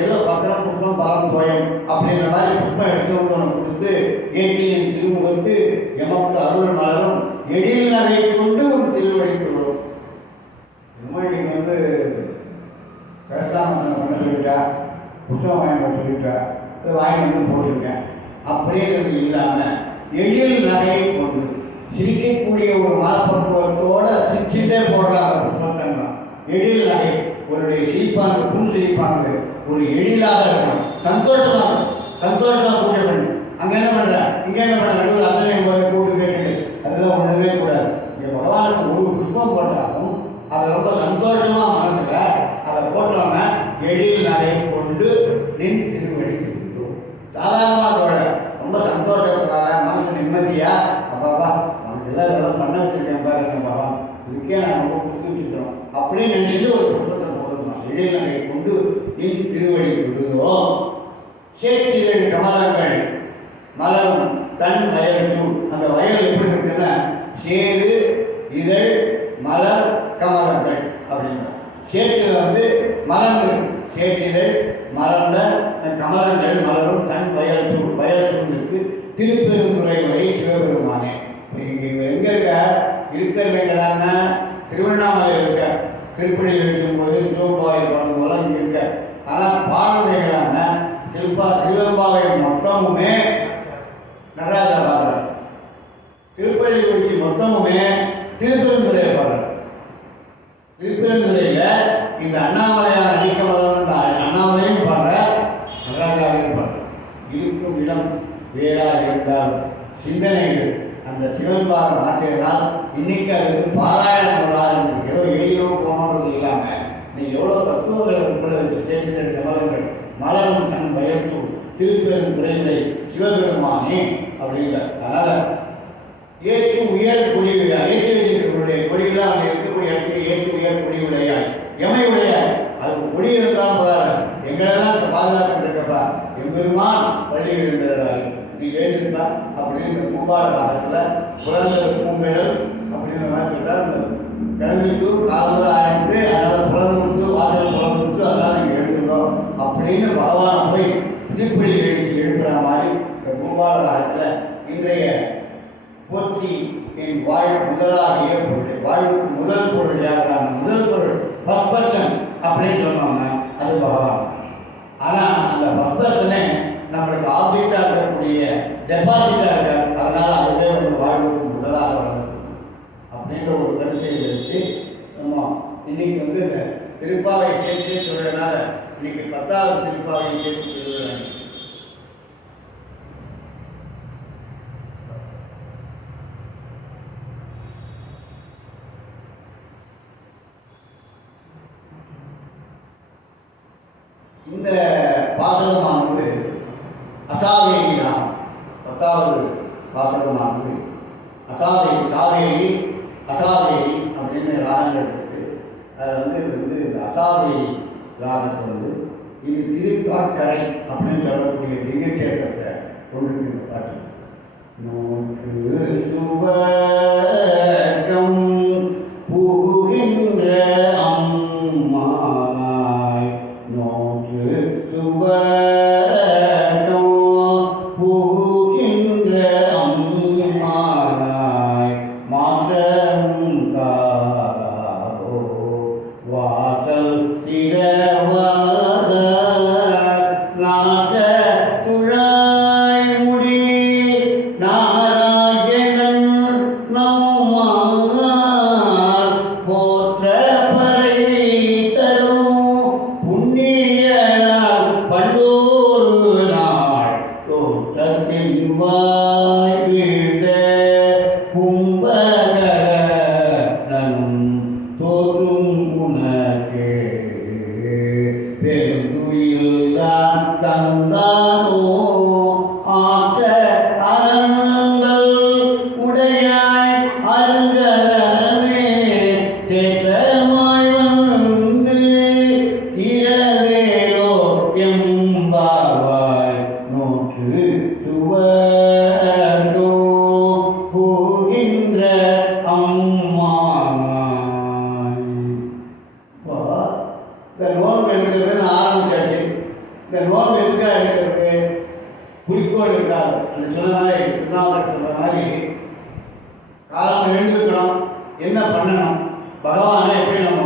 ஏதோ பத்திரம் புஷ்பம் பலம் தோயம் அப்படிங்கிற மாதிரி புஷ்பம் எடுத்து வந்து உனக்கு கொடுத்து இயற்கையின் திருமுகத்து எமக்கு அருள் மலரும் எழில் நகை கொண்டு ஒரு திருவடிக்கு வரும். நீங்கள் வந்து கஷ்டம் பண்ண சொல்லிட்டா, புத்தகம் வாங்கி சொல்லிட்டா, வாங்கி வந்து போட்டிருக்கேன் அப்படிங்கிறது இல்லாமல் எழில் நகையை கொண்டு சிரிக்கக்கூடிய ஒரு மனப்பக்குவத்தோட சிரிச்சுட்டே போடுறாங்க புத்தகங்கள். எழில் நகை உன்னுடைய சிரிப்பானது, புன் சிரிப்பானது ஒரு எழிலாக இருக்கணும், சந்தோஷமாக சந்தோஷமாக கூட்ட பண்ணு. அங்கே என்ன பண்ணுற, இங்கே என்ன பண்ண, நடுவில் அத்தனை கூட்டு கேட்டு அதெல்லாம் ஒன்றுமே கூடாது. இங்கே பகவானுக்கு ஒரு புஷ்பம் போட்டாலும் அதை ரொம்ப சந்தோஷமாக மனசுல அதை போட்டோம்னா எழில் நகை கொண்டு நின் திருவடிக்கு விட்டோம். சாதாரணமாக ரொம்ப சந்தோஷத்துக்காக மனசு நிம்மதியா அப்பாப்பா நமக்கு எல்லாம் இதெல்லாம் பண்ண வச்சிருக்கேன் பாருங்க பாபா, இதுக்கே நான் ரொம்ப கொடுத்துருக்கோம் அப்படின்னு நினைச்சு ஒரு புஷ்பத்தை போடணும். எழில் நகை கொண்டு நின் திருவடிக்கு விடுவோம். சேற்றிதழ் கமலங்கள் மலரும் தன் வயல் தூள். அந்த வயல் எப்படி இருக்குன்னா சேரு இதழ் மலர் கமலங்கள் அப்படின்னா. சேற்றில் வந்து மலர்கள், சேற்றிதழ் மலர்ந்த கமலங்கள் மலரும் தன் வயல் தூள். வயல் தூளுக்கு திருப்பெருந்துறை வரை சிவபெருமானே. இங்கே எங்கே இருக்க இருக்கிறவங்களான்னா திருவண்ணாமலை இருக்க, திருப்பதியில் இருக்கும்போது சிவபாவை பண்ணும்போது இங்கே இருக்க. ஆனால் பாடல்களான திருவெம்பாவை மொத்தமுமே நடராஜா பாடுறார். திருப்பதி குறிச்சி மொத்தமுமே திருப்பெருந்துறையை பாடுறார். திருப்பெருந்துறையில் இந்த அண்ணாமலையார் அடிக்க வரணும், அண்ணாமலையும் பாடுறார், நடராஜாவையும் பாடுறார். இருக்கும் இடம் வேறாக இருந்தால் சிந்தனைகள் அந்த சிவன்பாக ஆற்றியதால் இன்னைக்கு அது பாராயணம் போடாது. ஏதோ எளியோ போனது இல்லாமல் நீ எவ்வளோ தத்துவங்கள் உட்பட தேர்ந்தெடுத்த கமலங்கள் மலரும் தன் பயத்து திருப்பெருந்துறைகளை சிவபெருமானே அப்படிங்கிறார். அதனால் ஏற்று உயர் கொடிவிழா ஏற்று வைக்கிறவருடைய கொடியெல்லாம் அங்கே இருக்கக்கூடிய இடத்துக்கு ஏற்று உயர் கொடிவுடையாய் எமையுடையாய் அது கொடி இருந்தாலும் போதாது. எங்களெல்லாம் பாதுகாக்கப்பட்டிருக்கப்பா எம்பெருமான் பள்ளியில் இருந்ததால் நீ வேண்டியிருந்தா அப்படின்னு இந்த பூபாட காலத்தில் புலந்தர் பூம்பெடல் அப்படின்னு மாதிரி சொல்கிறார். அந்த கிழமைக்கு காலத்தில் ஆயிரத்து அதனால் புலந்து வாசல் புலந்து அதெல்லாம் நீங்கள் எழுதுகிறோம் அப்படின்னு பகவானை போய் திருப்பள்ளி எழுப்புற மாதிரி இந்த பூபாட காலத்தில் இன்றைய போற்றி என் வாழ்வு முதலாகிய பொருள் வாழ்வுக்கு முதல் பொருள் யாருக்கான முதல் பொருள் பக்தன் அப்படின்னு சொன்னோம்னா அது பகவான். ஆனால் அந்த பக்தனே நம்மளுக்கு ஆப்ஜெக்டாக இருக்கக்கூடிய டெபாசிட்டாக இருக்கார். அதனால் அதுவே ஒரு வாழ்வுக்கு முதலாக வளர்ந்து அப்படின்ற ஒரு கருத்தை வச்சு நம்ம இன்னைக்கு இந்த திருப்பாவை சேர்த்து சொல்றதுனால இன்னைக்கு 10வது திருப்பாவை சேர்த்து சொல்லுறாங்க. இந்த பாசகமானது அகாவேரி நாம் 10வது பாசகமானது அகாவேரி காவேரி அகாவேரி அப்படின்னு ராகங்கள் இருக்குது. அதில் இது இந்த அகாவேரி ராகத்தை இது திருக்காட்டரை அப்படின்னு சொல்லக்கூடிய திங்கட்சேத்திரத்தை கொண்டு இந்த பாட்டு நோக்கு சுவர்க்கம் புகுகின்ற அம்மானாய் நோக்கு சுவர்க்கம் புகுகின்ற அம்மானாய் மாற்றம் காரோ வாசல் திரவாத நாட்ட துழாய் முடி நாராயணன் நம்மால் போற்ற பறை தரும் புண்ணியனால் பண்டோரு நாள் தோற்றத்தின் வாய் வீழ்ந்த கும்பகரனும் தோற்றும் உனக்கே பெருந்துயில்தான் தந்தானோ ஆற்ற அரணங்கள் உடையாய் அருங்கலமே தேற்றமாய் வந்து இரவேலோ எம்பாவாய் நோற்று சுவர்ந்தோ போகின்ற அம்மானாய். இந்த நோன்பு எடுக்கிறது ஆரம்பிச்சாச்சு. இந்த நோன்பு எதுக்காக எடுக்கிறது? குறிக்கோள் இருக்காது. அந்த சொன்ன மாதிரி திருநாவலர் சொல்ற மாதிரி காலம் எழுந்துக்கணும், என்ன பண்ணணும், பகவானை எப்படி நம்ம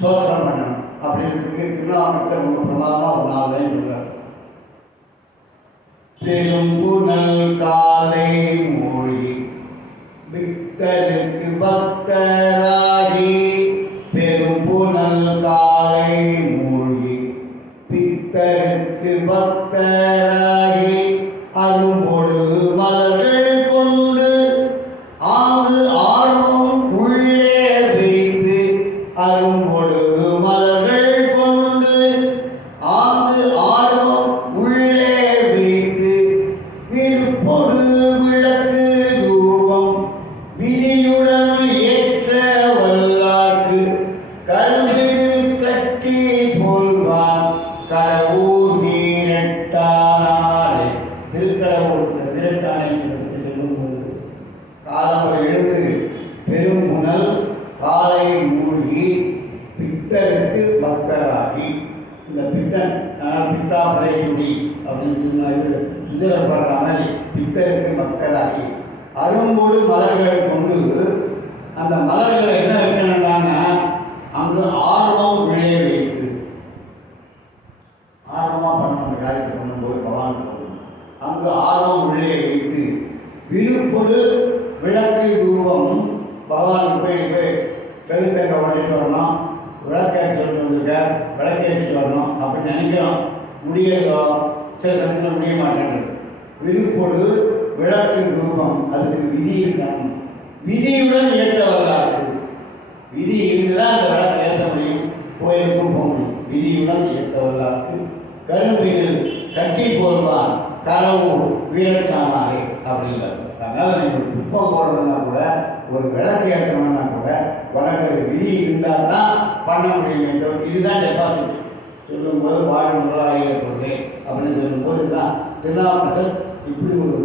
சோதனம் பண்ணணும் அப்படின்றதுக்கு திருநாவலர் ரொம்ப பிரமாதமாக ஒரு 4 லைன் சொல்றார். பெரும்புனல் காலை மொழி பித்தருக்கு பக்தராகி பெரும்புனல் காலை மொழி பித்தருக்கு பக்தராகி அரும்பொழுது மலர்கள் கொண்டு ஆங்கு ஆர்வம் உள்ளே வைத்து அரும்பொழுது மலர்கள் கொண்டு ஆங்கு ஆர்வம் உள்ளே வைத்து விருப்பொடு விளக்கு தூபம் விதியுடன் ஏற்ற வல்லார்க்கு கருவில் கட்டி போல்வான் கடவுர் நீரட்டானாலே. திருக்கடவுர் திருட்டானை செல்லும்போது காலம் எழுந்து பெரும்புனல் காலை மூழ்கி பித்தருக்கு பக்தராகி இந்த பித்தன் பித்தா படையுடி அப்படின்னு சுந்தரப்படுற மாதிரி பித்தருக்கு பக்தராகி அரும்போடு மலர்கள் கொண்டு அந்த மலர்களை என்ன வைக்கணும்னா அங்கு ஆர்வம் விளைய வைத்து ஆர்வமாக பண்ண அந்த காரியத்தை பண்ணும்போது பகவான் அங்கு ஆர்வம் விளைய வைத்து விழுப்பொடு விளக்கு தூபம் பகவான் கோயிலுக்கு பெருந்தங்க ஓட்டிட்டு வரணும், விளக்கேற்றி சொல்லிட்டு வந்திருக்க, விளக்கேற்றிட்டு வரணும் அப்படின்னு நினைக்கிறோம். முடியறதோ சில சமயத்தில் முடிய மாட்டேங்குது. விருப்பொடு விளக்கு ரூபம், அதுக்கு விதி இருக்கணும். விதியுடன் ஏற்ற வரலாறு, விதி இருந்துதான் அந்த விளக்கு ஏற்ற முடியும், கோயிலுக்கும் போக முடியும். விதியுடன் ஏற்ற வரலாறு. கரும்பில் கட்டி போடுவான் கனவு வீரட்டானாரே அப்படிங்கிறது. அதனால் நீங்கள் குப்பம் போடுறதுனா கூட, ஒரு விளக்கு ஏற்றணும்னா கூட உனக்கு விதி இருந்தால் தான் பண்ண முடியும். இதுதான் டெபாசிட் சொல்லும்போது வாழும் முதலாளிகளை கொள்கை அப்படின்னு சொல்லும்போது தான் திருநாவுக்கரசர் இப்படி ஒரு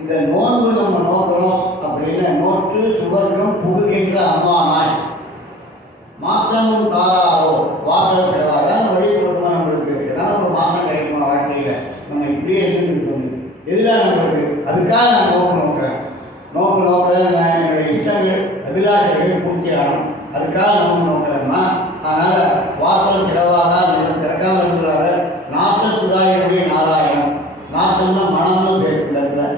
இந்த நோன்பு நம்ம நோக்கிறோம் அப்படின்னு நோட்டு சுவர்க்கம் புகுகின்ற அம்மானாய் மாற்றமும் தாராவோ வாசல் பெறாதான் வழி கொடுக்கணும். நம்மளுக்கு ஏதாவது ஒரு மாற்றம் கிடைக்குமா வாழ்க்கையில்? நம்ம இப்படியே இருந்துருக்கோம். எதுதான் நம்மளுக்கு? அதுக்காக நான் நோக்கு நோக்கிறேன் என்னுடைய இஷ்டங்கள் அபிலாஷைகள் பூர்த்தி ஆகணும், அதுக்காக நோக்கிறேன்னா. அதனால் வாசல் திறவாதான் திறக்காமல் இருக்கிறாங்க. நாட்ட சுதாயினுடைய நாராயணம், நாட்டம்னா மனமும் பேசுகிறதுல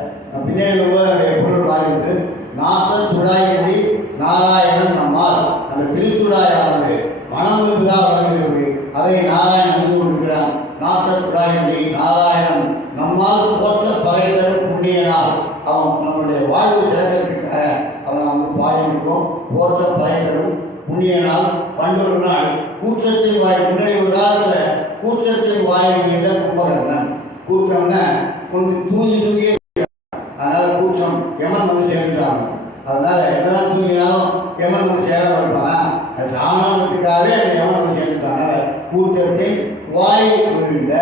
பின்னாடி அதனுடைய பொருள் வாங்கிட்டு நாட்ட சுடாயடி நாராயணன் நம்மால் அந்த பிரித்துடாயானது மனமுக்கு தான் வழங்குகிறது. அதை நாராயணன் வந்து கொண்டிருக்கிறான். நாட்ட சுடாயடி நாராயணன் நம்மால் போற்ற பகை தரும் புண்ணியனால் அவன் நம்முடைய வாழ்வு சிறக்கிறதுக்காக அவன் வந்து பாடியிருக்கோம். போற்ற பகை தரும் புண்ணியனால் பண்டொரு நாள் கூற்றத்தின் வாய் முன்னாடி ஒரு காலத்தில் கூற்றத்தின் வாய் மீத கும்பகர்ணன். கூற்றம்னா கொஞ்சம் தூங்கி அதனால் கூட்டம் எமன் வந்து சேர்ந்துட்டாங்க. அதனால் என்னதான் தூங்கினாலும் எமன் வந்து சேர வைப்பானா? அது சாமானத்துக்காகவே அந்த எமன் வந்து சேர்ந்துட்டாங்க. கூட்டத்தின் வாயை விழுந்த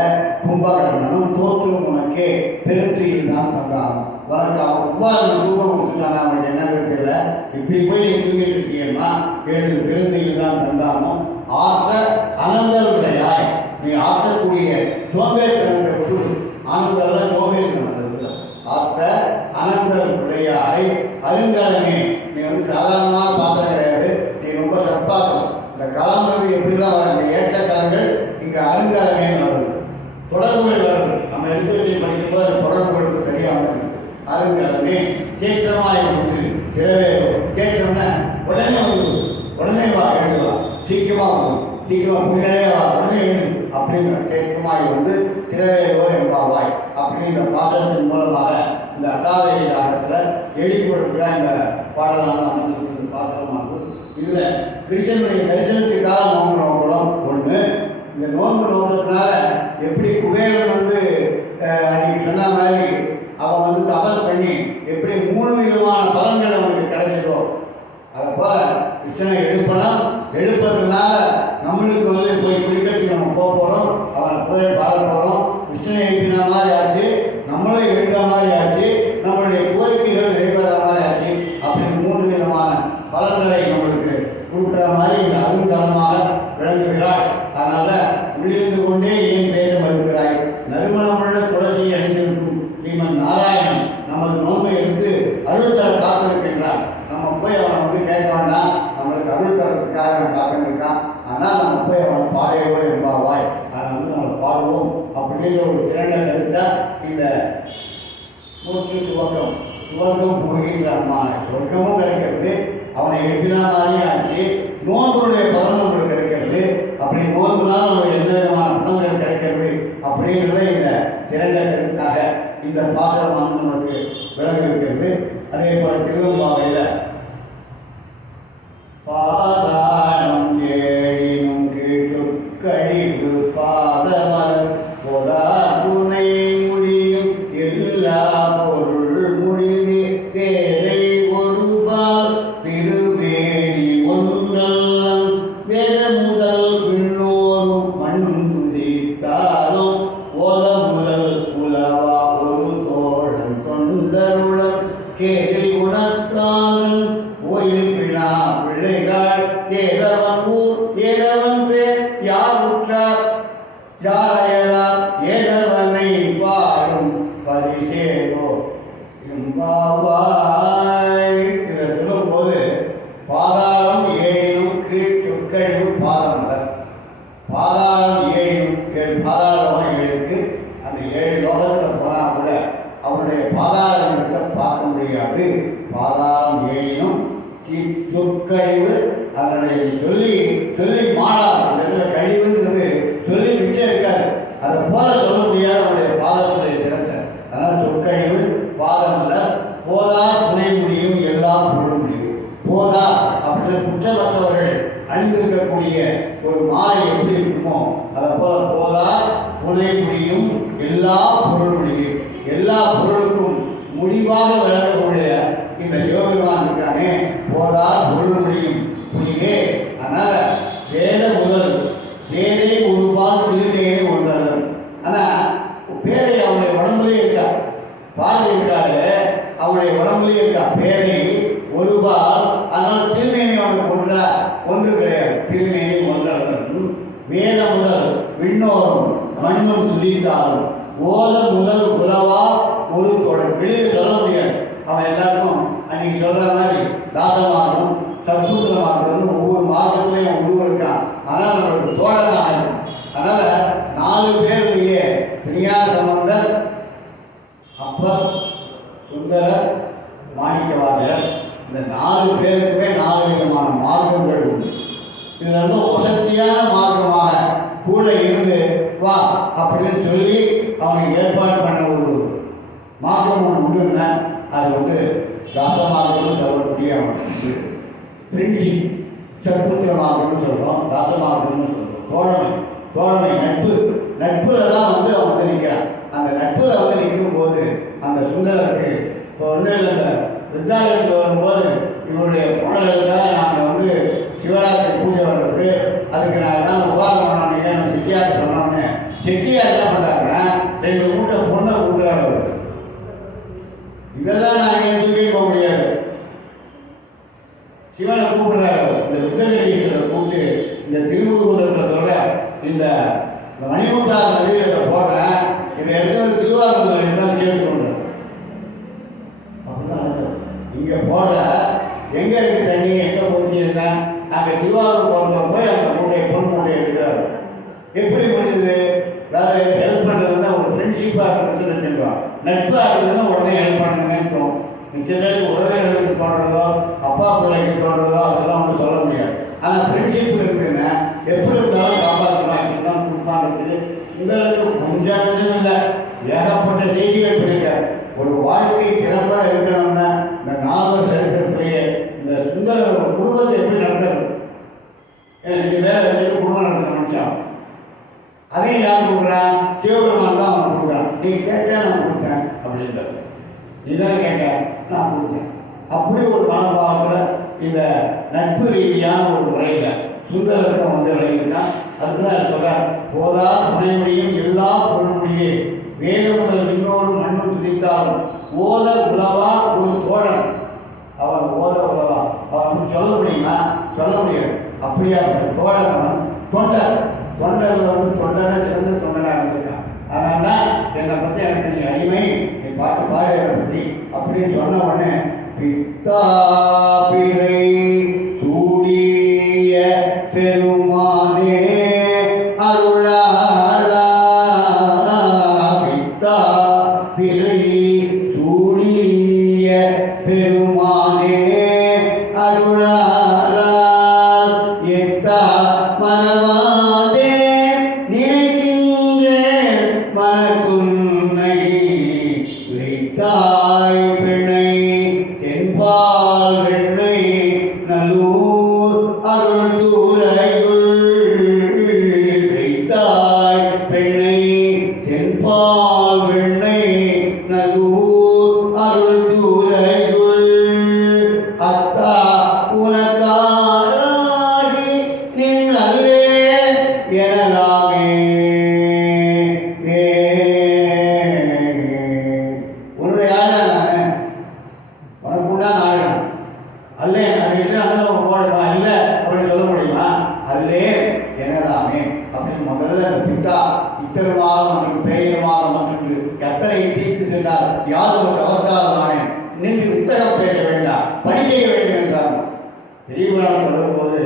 கும்பகர்ணனும் தோற்றும் உனக்கே பெருந்தியில் தான் தந்தான். உனக்கு அவன் உபாத தூக்கம் கொடுத்துட்டாங்க. அவனுக்கு என்ன தெரியல, இப்படி போய் நீ தூங்கிட்டு இருக்கீங்கன்னா பெருந்தியில் தான் தந்தானோ ஆற்ற அனந்தருடையாய் நீ ஆற்றக்கூடிய சோம்பேறித்தனத்தை கொண்டு ஆனந்தெல்லாம் சோம்பேறித்தனம் ஆற்ற அனந்தர் உடையாய் அருங்கலமே. நீ வந்து சாதாரணமாக பார்த்தா கிடையாது, நீ ரொம்ப சப்பாக்கம். இந்த கலம்ன்றது எப்படிலாம் வர ஏற்ற கலங்கள் இங்கே அருங்கலமேன்னு வருது, தொடர்புகள் வருது. நம்ம எடுத்து படிக்கும்போது அது தொடர்புகளுக்கு தெரியாமல் இருக்குது. அருங்கலமே கேட்கமாய் வந்து இரவேறும். கேட்கணும்னா உடனே வா எழுதலாம், சீக்கிரமாக வரும், சீக்கிரமாக முன்னே வா உடனே எழுது அப்படிங்கிற கேட்கமாய் வந்து திரவேரோ என்பாவாய் அப்படிங்கிற பாடத்தின் மூலமாக இந்த அட்டாதை ராகத்தில் எழுதிக்கொடுக்கிற இந்த பாடலான அமைந்திருக்கிறது பாத்திரமாகும். இதில் கிருஷ்ணனுடைய தரிசனத்துக்காக நோன்பு நோக்கிறோம். ஒன்று, இந்த நோன்பு நோக்கிறதுனால எப்படி குபேரன் வந்து அன்னைக்கு சொன்ன மாதிரி அவன் வந்து தபஸ் பண்ணி எப்படி 3 விதமான பலன்கள் அவனுக்கு கிடைச்சதோ அதை போல கிருஷ்ணனை எழுப்பதுனால நம்மளுக்கு வந்து போய் குளிக்கிறதுக்கு நம்ம போகிறோம், அவனை போய் பாட போகிறோம். கிருஷ்ணனை எழுப்பின மாதிரி ஆச்சு, நம்மளும் எழுத மாதிரி ஆச்சு, நம்மளுடைய கோரிக்கைகள் நிறைவேற மாதிரி ஆச்சு. அப்படின்னு 3 விதமான பலன்களை நம்மளுக்கு கொடுக்குற மாதிரி இந்த அருங்காலமாக விளங்குகிறாய். அதனால உள்ளிருந்து கொண்டே ஏன் பேச வருகிறாய்? நறுமணமுள்ள துளசி அணிந்திருக்கும் ஸ்ரீமன் நாராயணன் நமது நோன்பை எடுத்து அருள் தர காத்திருக்கின்றான். நம்ம போய் அவனை வந்து கேட்க வேண்டாம், நம்மளுக்கு அருள் தரத்துக்காக அவன் காத்திருக்கான். ஆனால் நம்ம போய் அவனை பாடையவோ என்பாவாய், அதை வந்து நம்ம பாடுவோம் அப்படிங்கிற ஒரு திறனை கருத்தா இந்த மூச்சு சுவர்க்கம் போகின்ற அம்மா சொர்க்கமும் கிடைக்கிறது, அவனை எழுப்பினா மாதிரியே ஆச்சு. நோன்புடைய பலன் நம்மளுக்கு கிடைக்கிறது. அப்படி நோன்புனால் நம்மளுக்கு எந்த விதமான பலன்கள் கிடைக்கிறது அப்படிங்கிறத இந்த திறந்த கருத்தாக இந்த பாத்திரமானது நமக்கு விளங்க இருக்கிறது. அதே போல திருவம்பாவையில் பாதானம் ஏழினும் கீழ் கழிவு பாதமலர் பொதா துணை முடியும் எல்லா பொருள் மொழிவே பேரை ஒருபால் திருவேணி ஒன்றல்லம் வேத முதல் பின்னோரும் மண் துதித்தாலும் ஓல முதல் உலவா ஒரு தோழன் தொண்டருளர் கேதில் குணத்தாளன் ஓயில் பிழா பிள்ளை ஏகாள் ஏதவன் ஊர் ஏதவன் பேர் யார் உற்றார் யார் அயலார் ஏதவனை வாழும் பரிசேரோ எம்பாவாய். இதை சொல்லும் போது பாதாளம் ஏழினும் கீழ் சொற்கழிவு பாதமலர். பாதாளம் ஏழினும் பாதாளம் ஏழுக்கு அந்த 7 லோகத்தில் போனால் கூட அவருடைய பாதாளத்தை பார்க்க முடியாது. பாதாளம் ஏழினும் கீழ் சொற்கழிவு அதனுடைய சொல்லி சொல்லி மாறாது. கழிவுங்கிறது சொல்லி மிச்சம் இருக்காது. அதை போல சொல்ல முடியாது அவருடைய பாதத்துடைய சிறந்த. அதனால் சொற்கழிவு பாதமலர் போதா துணை முடியும் எல்லாம் பொருள் முடியும். போதா அப்படின்னு குற்றமற்றவர்கள் அணிந்திருக்கக்கூடிய ஒரு மாலை எப்படி இருக்குமோ அதை போல போதா துணை முடியும் எல்லா பொருள் முடியும். எல்லா பொருளுக்கும் முடிவாக விளங்கக்கூடிய இந்த சிவபெருமான் இருக்கானே போதா பொருள் முடியும் புரியே. அதனால வேத முதல் வேதை ஒருபால் திருநேரே ஒன்றது. ஆனால் பேரை அவனுடைய உடம்புலேயே இருக்கா, பால் இருக்காரு அவனுடைய உடம்புலேயே இருக்கா பேரை ஒருபால். அதனால் திருமேனி அவனுக்கு ஒன்று கிடையாது. திருமேனி ஒன்றவன் வேத முதல் விண்ணோரும் மண்ணும் துதித்தாலும் ஓத முதல் உறவா ஒரு தொடர். வெளியில் சொல்ல முடியாது. அவன் எல்லாருக்கும் அன்னைக்கு சொல்ற மாதிரி தாசமாகணும் சத்சூத்திரமாகணும் ஒவ்வொரு மாதத்துலையும் உருவெடுக்கான். ஆனால் அவனுக்கு தோழனாக இருக்கும். அதனால் 4 பேருடைய பிரியாத சம்பந்தர் அப்பர் சுந்தரர் மாணிக்கவாசகர் இந்த 4 பேருக்குமே 4 விதமான மார்க்கங்கள் உண்டு. இது ரொம்ப வசதியான மார்க்கமாக கூட இருந்து வா அப்படின்னு சொல்லி அவனுக்கு ஏற்பாடு பண்ண ஒரு மார்க்கம் ஒன்று உண்டுன்னா அது தாசமார்க்கம்னு சொல்லக்கூடிய அவனுக்கு ஃப்ரெண்ட்ஷிப் சற்புத்திரமார்க்கம்னு சொல்கிறோம், தாசமார்க்கம்னு சொல்கிறோம். தோழமை நட்பில் தான் அவன் நிற்கிறான். அந்த நட்பில் நிற்கும்போது அந்த சுந்தரருக்கு இப்போ ஒன்றும் இல்லை. இந்த விருத்தாலயத்துக்கு வரும்போது இவருடைய பாடல்களுக்காக நாங்கள் சிவராத்திரி பூஜை வர்றது அதுக்கு நான் தான் உபாதம் பண்ணோன்னே நம்ம செட்டியார் சொன்னோன்னே செட்டியார் என்ன பண்ணுறாங்கன்னா 2 மூட்டை பொண்ணை கூட்டுறாரு. இதெல்லாம் நாங்கள் எதுவுமே போக முடியாது. சிவனை கூப்பிடுறாரு. இந்த விருத்தகிரீஸ்வரரை கூப்பிட்டு இந்த திருமுருகூரத்தில் சொல்ற இந்த மணிமுத்தார் நதியில் போடுறேன் இதை எடுத்து திருவாரூர் இருந்தாலும் கேட்டுக்கொண்டு அப்படிதான் இங்கே போட எங்கே இருக்கு தண்ணி எங்கே போச்சுன்னா நாங்கள் திருவாரூர் போகிறத போய் அந்த பொன் மூட்டை எடுக்கிறாரு. எப்படி முடியுது? வேறு ஹெல்ப் பண்ணுறதுன்னா ஒரு ஃப்ரெண்ட்ஷிப்பாக இருக்குன்னு வச்சுருக்கோம். நட்பாக இருக்குதுன்னா உடனே ஹெல்ப் பண்ணுங்கன்னு மிச்சம் உடனே எழுதி தோன்றதோ அப்பா பிள்ளைக்கு தோன்றதோ அதெல்லாம் ஒன்றும் சொல்ல முடியாது. ஆனால் ஃப்ரெண்ட்ஷிப் இருக்குதுன்னா எப்படி இருந்தாலும் காப்பாற்றலாம் இப்படிதான் கொடுப்பாங்கிறது இதற்கு கொஞ்சம் இல்லை. ஏகப்பட்ட செய்திகள் பிடிக்காது. ஒரு வாழ்க்கை திறம்பட இருக்கணும்னா இந்த 4 சரித்திரத்திலேயே இந்த சுந்தர குடும்பத்தை எப்படி நடத்துறது? 2 பேரை வச்சுட்டு குடும்பம் நடத்த நினைச்சான். அதையும் யார் கொடுக்குறான்? சிவபெருமான் தான் அவன் கொடுக்குறான். நீ கேட்டேன் நான் கொடுத்தேன் அப்படின்றது. நீதான் கேட்டேன் நான் கொடுத்தேன். அப்படி ஒரு மனோபாவத்தில் இந்த நட்பு ரீதியான ஒரு முறையில் சுந்தரத்தை விளையிருக்கான். அதுதான் சொல்ற போதா துணைமுடியும் எல்லா பொருளுடைய வேத முதல் விண்ணோடும் மண்ணும் துதித்தாலும் ஓத உலவா ஒரு தோழன். அவன் ஓத உலவா அவன் சொல்ல முடியுமா? சொல்ல முடியாது. அப்படியா தோழன் அவன் தொண்டர். தொண்டரில் தொண்டனை சிறந்த தொண்டனாக இருந்திருக்கான். அதனால தான் என்னை பற்றி எனக்கு நீ அடிமை நீ பாட்டு பாடுறதை பற்றி அப்படின்னு சொன்ன உடனே பித்தா பிறை சூடிய பெருமானே அருளாளா பித்தா பிறை சூடிய பெருமானே அருளாளா எத்தா மனவாதே நினைக்கின்றேன் மனக்குன்னை வைத்தாய் பிணை தென்பால் வெண்ணை நல்லூர் அருள் தூரையுள் வைத்தாய் பெண்ணை தென்பால் வெண்ணை நல்லூர் அருள் தூரையுள் அத்தா உனக்காராகி நின் அல்லே எனலாமே உன்னுடைய ஆள உனக்குண்டா ஆழம் அல்ல அது இல்லை அதெல்லாம் போடலாம் இல்லை தீவிரம் தொடரும்போது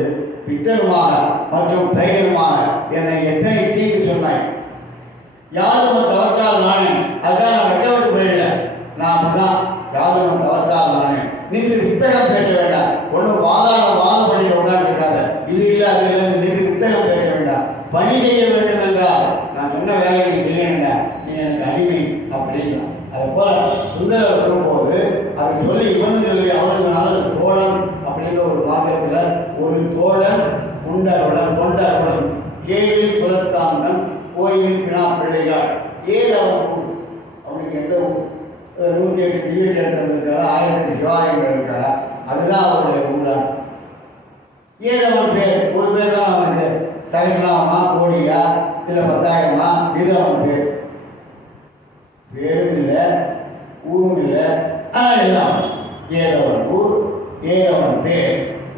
பித்தருமாக மற்றும் டைகருமாக என்னை எத்தனை தீங்கு சொன்னாய். யாரும் தவற்றால் நானே, அதுதான் நான் வெட்டவிட்டு போயிடல. நான் அப்படிதான் யாரும் தவற்றால் நானே. நின்று வித்தகம் பேச வேண்டாம். ஒன்றும் வாதப்படியில் உட்கார்ந்து இருக்காத. இது இல்லை அது இல்லை, நின்று வித்தகம் பேச வேண்டாம். பணி செய்ய வேண்டும் என்றால் நான் சொன்ன வேலையை நீ செய்யணுங்க, நீ எனக்கு அடிமை அப்படின்னு. அது போல சுந்தரர் வரும்போது அதை சொல்லி இவனு சொல்லி அவனுக்கு தோழன் அப்படின்ற ஒரு வாக்கியத்தில் ஒரு தோழன் கொண்டருடன் கேளில் குலத்தாந்தன் கோயில் பினா பிள்ளைகள் ஏதவன் அவனுக்கு எந்த 108 திவ்ய கேட்டம் இருக்காரா, 1000 சிவாலயங்கள் இருக்காரா, அதுதான் அவருடைய ஊரான். ஏதவன் பேர் ஒரு பேர் தான் அவனுக்கு சகசனாமா கோடியா இல்லை 10,000மா, இது அவன் பேர். பேரும் இல்லை ஊரும் இல்லை, ஆனால் எல்லாம் ஏதவன் ஊர் ஏதவன் பேர்.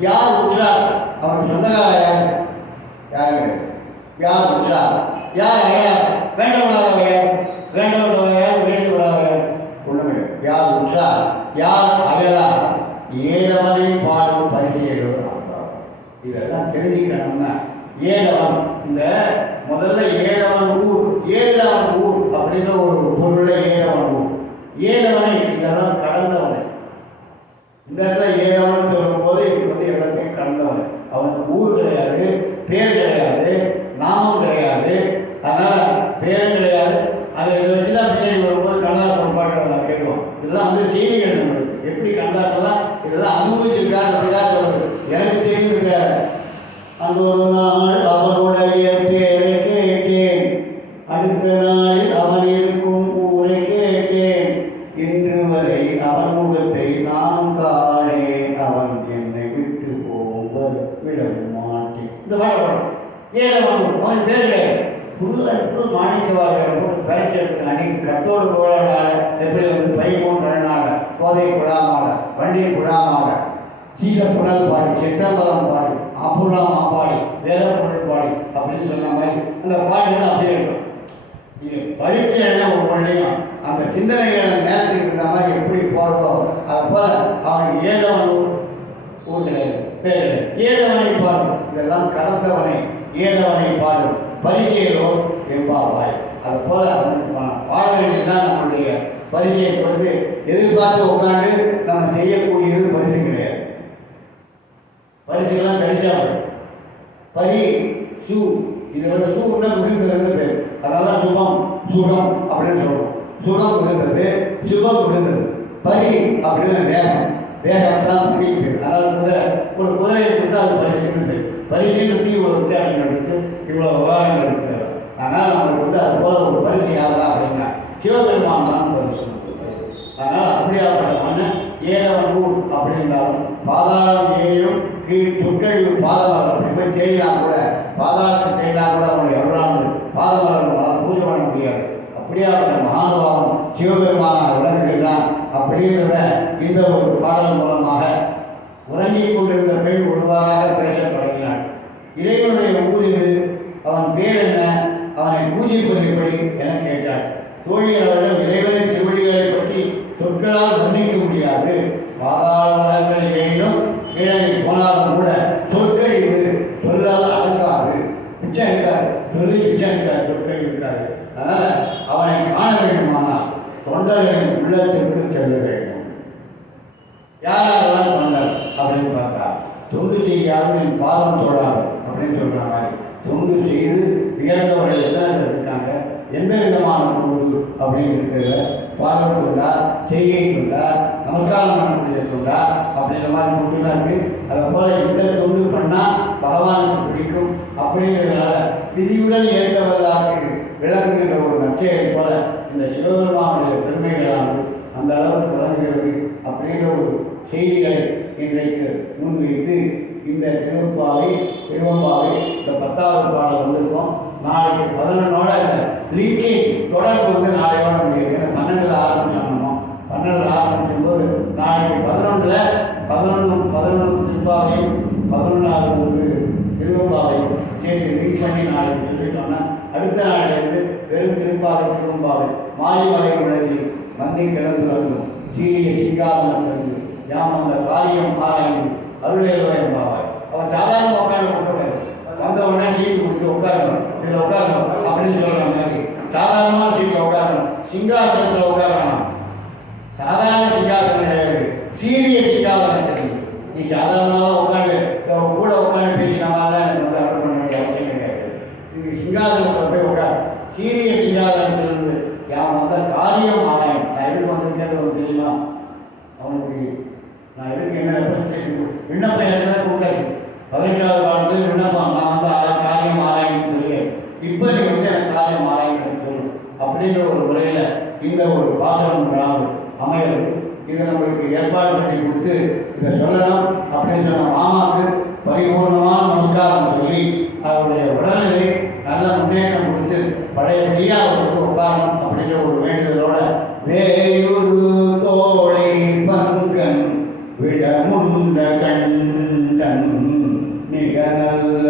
யார் உற்றார் அவன் சொந்தக்கார யாரு யார் உற்றார் யார் அயலார் வேண்டப்படாதவர் வேண்டப்படாதவர் வேண்டப்படாதவர் ஒன்றுமே. யார் உற்றார் யார் அயலார் ஏதவனை பாடும் பரிசெய்கிறவர். இதெல்லாம் தெரிஞ்சுக்கணும்னா ஏதவன் இந்த முதல்ல ஏதவன் ஊர் ஏதவன் ஊர் அப்படின்னு ஒரு பொருளை ஏதவன் ஊர் ஏதவனை இதெல்லாம் கடந்தவனை. இந்த இடத்துல ஏதவன் சொல்லும் போது இது எல்லாத்தையும் கடந்தவனை. அவனுக்கு ஊர் கிடையாது, பேர் கிடையாது, நாமம் கிடையாது, அதனால பேரும் கிடையாது. அதை வச்சுதான் பின்னாடி வரும்போது கண்ணதாசன் பாட்டு நான் கேட்குவோம். இதெல்லாம் செய்திகள் நம்மளுக்கு எப்படி கண்ணதாசெல்லாம் இதெல்லாம் அனுபவிச்சிருக்காருக்காக சொல்றது. எனக்கு தெரிஞ்சிருக்க அந்த ஒரு நாள் அவனுடைய பேரை கேட்டேன், அடுத்த நாளில் அவன் இருக்கும் ஊரை கேட்டேன், இன்று வரை அவன் முகத்தை நான் காணேன், அவன் என்னை விட்டு போவது விட மாட்டேன். இந்த பாடம் ஏதவன் அவன் பேர் கிடையாது. புல்லு மாணிக்கவார்கள் பரிசெடுத்து அன்னைக்கு கத்தோடு போராடாத எப்படி பைமோன் கண்ணாக கோதை குழாமாக வண்டியை குழாமாக சீத புனல் பாடி சித்தம்பரம் பாடி அப்புறம் பாடி வேத புனல் பாடி அப்படின்னு சொன்ன மாதிரி அந்த பாடிகள் அப்படியே இருக்கும். இது படித்து என்ன ஒவ்வொன்றையும் அந்த சிந்தனைகளை நேரத்துக்கு இருந்த மாதிரி எப்படி போடுறதோ அது போல அவன் ஏதவன் ஊர் கிடையாது, பேர் ஏதவனை பாடும். இதெல்லாம் கடந்தவனை ஏதவனை பாடும் பரிசெய்கிறோ என்பாவாய். அது போல பாட வேண்டியதுதான் நம்மளுடைய பரிசையை கொடுத்து எதிர்பார்த்து உட்காந்து நம்ம செய்யக்கூடியது பரிசு கிடையாது. பரிசுலாம் கடிச்சாங்க பரி சு இது சூன்னா முகிழ்ந்ததுன்னு பேர். அதனால சுகம் சுகம் அப்படின்னு சொல்லுவோம். சுகம் முகிழ்ந்தது சுகம் முகிழ்ந்தது. பரி அப்படின்னு வேகம் வேகம் தான் முடிவு. அதனால ஒரு குதிரையை கொடுத்தா அது பரிசுன்னு பேர். பரிசுன்னு ஒரு வித்தியாசம் எடுத்து இவ்வளோ விவகாரங்கள் இருக்கிறது. அதனால் நம்மளுக்கு அது போல ஒரு பரிசு யாரா அப்படின்னா சிவபெருமான் தான் பரிசு. அதனால் அப்படியாப்பட்டமான ஏதவன் ஊர் அப்படின்றாலும் பாதாளம் ஏழும் கீழ் துக்கழிவு பாதமரம் அப்படி போய் தேடினா கூட பாதாளத்தை தேடினா கூட அவனுடைய எவ்வளவு பாதமரம் பூஜை பண்ண முடியாது. அப்படியாப்பட்ட மகானுபாவம் சிவபெருமானாக விளங்குகிறான். அப்படின்றத இந்த ஒரு பாடல் மூலமாக உறங்கிக் கொண்டிருந்த பெண் ஒருவாறாக பேச தொடங்கினாள். இறைவனுடைய ஊர் இது, அவன் பேர் என்ன, அவனை பூஜிப்பது எப்படி என கேட்டாள். தோழியர் அவர்கள் இறைவனின் திருவடிகளை பற்றி சொற்களால் வர்ணிக்க முடியாது. பாதாள உலகங்கள் ஏனும் கீழே போனாலும் கூட சொற்கழிவு சொல்லால் அடங்காது. பிச்சை இருக்காது, சொல்லி பிச்சை இருக்காது, சொற்கழிவு இருக்காது. அதனால் அவனை காண வேண்டுமானால் தொண்டர்களின் உள்ளத்திற்கு செல்ல வேண்டும். யாரெல்லாம் தொண்டர் அப்படின்னு பார்த்தா தொண்டு செய்யாமல் என் பாதம் தொடாது அப்படின்னு சொல்கிற மாதிரி தொண்டு செய்து உயர்ந்தவர்கள் எத்தனை பேர் இருக்காங்க, எந்த விதமான தொண்டு அப்படின்னு இருக்கிறத பாதம் தொண்டா செய்கை தொண்டா நமஸ்காரம் பண்ணக்கூடிய தொண்டா அப்படின்ற மாதிரி தொண்டுலாம் இருக்குது. அதை போல் எந்த தொண்டு பண்ணால் பகவானுக்கு பிடிக்கும் அப்படிங்கிறதுனால விதியுடன் ஏற்றவர்களாக விளங்குகின்ற ஒரு நற்செயலை போல இந்த சிவபெருமானுடைய பெருமைகளானது அந்த அளவுக்கு விளங்குகிறது அப்படின்ற ஒரு செய்திகளை இன்றைக்கு முன்வைத்து இந்த திருவம்பாவை இந்த 10வது பாடல் வந்திருக்கோம். நாளைக்கு 11ஓட லிங்கேஜ் தொடர்பு நாளையோட முடியும். ஏன்னா 12 ஆரம்பிச்சோம். 12 ஆரம்பிக்கும்போது நாளைக்கு 11 திருப்பாவையும் 11வது திருவம்பாவையும் சேர்த்து ரீச் பண்ணி நாளைக்கு சொல்லிட்டோம்னா அடுத்த நாளிலிருந்து வெறும் திருவம்பாவை மாலிமலை உலகி மந்தை கிளந்து வரும் சீரிய சிங்காரம் யாம் அந்த காரியம் ஆராய்ந்து அருளையில் பாவாய். அவன் சாதாரண உட்காந்து கொடுக்கக்கூடாது. வந்த உடனே சீட்டு கொடுத்து உட்காரணும், இதில் உட்காரணும் அப்படின்னு சொல்கிற மாதிரி சாதாரணமாக சீட்டில் உட்காரணும். சிங்காசனத்தில் உட்காரணும். சாதாரண சிங்காசனம் கிடையாது, சீரிய சிங்காசனம் கிடையாது. நீ சாதாரணமாக உட்காந்து கூட உட்காந்து பேசினாலும் எனக்கு வந்து அர்த்தம் பண்ண வேண்டிய அவசியம் கிடையாது. நீ சிங்காசனத்தில் போய் உட்கார். சீரிய சிங்காசனத்திலிருந்து யான் வந்த காரியம் ஆலயம். நான் எதுக்கு வந்திருக்கேன் ஒரு தெரியுமா அவனுக்கு? நான் எதுக்கு என்ன ரெப்ரஸன்டேஷன் விண்ணப்பம் என்ன கொடுக்காது. 15வது வாழ்ந்து விண்ணப்பம் நான் வந்து காரியம் ஆராய்ன்னு சொல்லி இப்போ நீ வந்து எனக்கு காரியம் ஆராய்ன்னு சொல்லணும் அப்படின்ற ஒரு முறையில் இந்த ஒரு பாசனம் அமையாது. இதை நம்மளுக்கு ஏற்பாடு பண்ணி கொடுத்து இதை சொல்லணும் அப்படின்னு சொன்ன மாமாவுக்கு பரிபூர்ணமான நமஸ்காரம் சொல்லி அவருடைய உடல்நிலை நல்ல முன்னேற்றம் கொடுத்து பழையபடியாக அவருக்கு உட்காரணும் அப்படின்ற ஒரு வேண்டுதலோட வேயுரு தோழை பங்கன் விடமுண்ட கண்டன் நிகழல்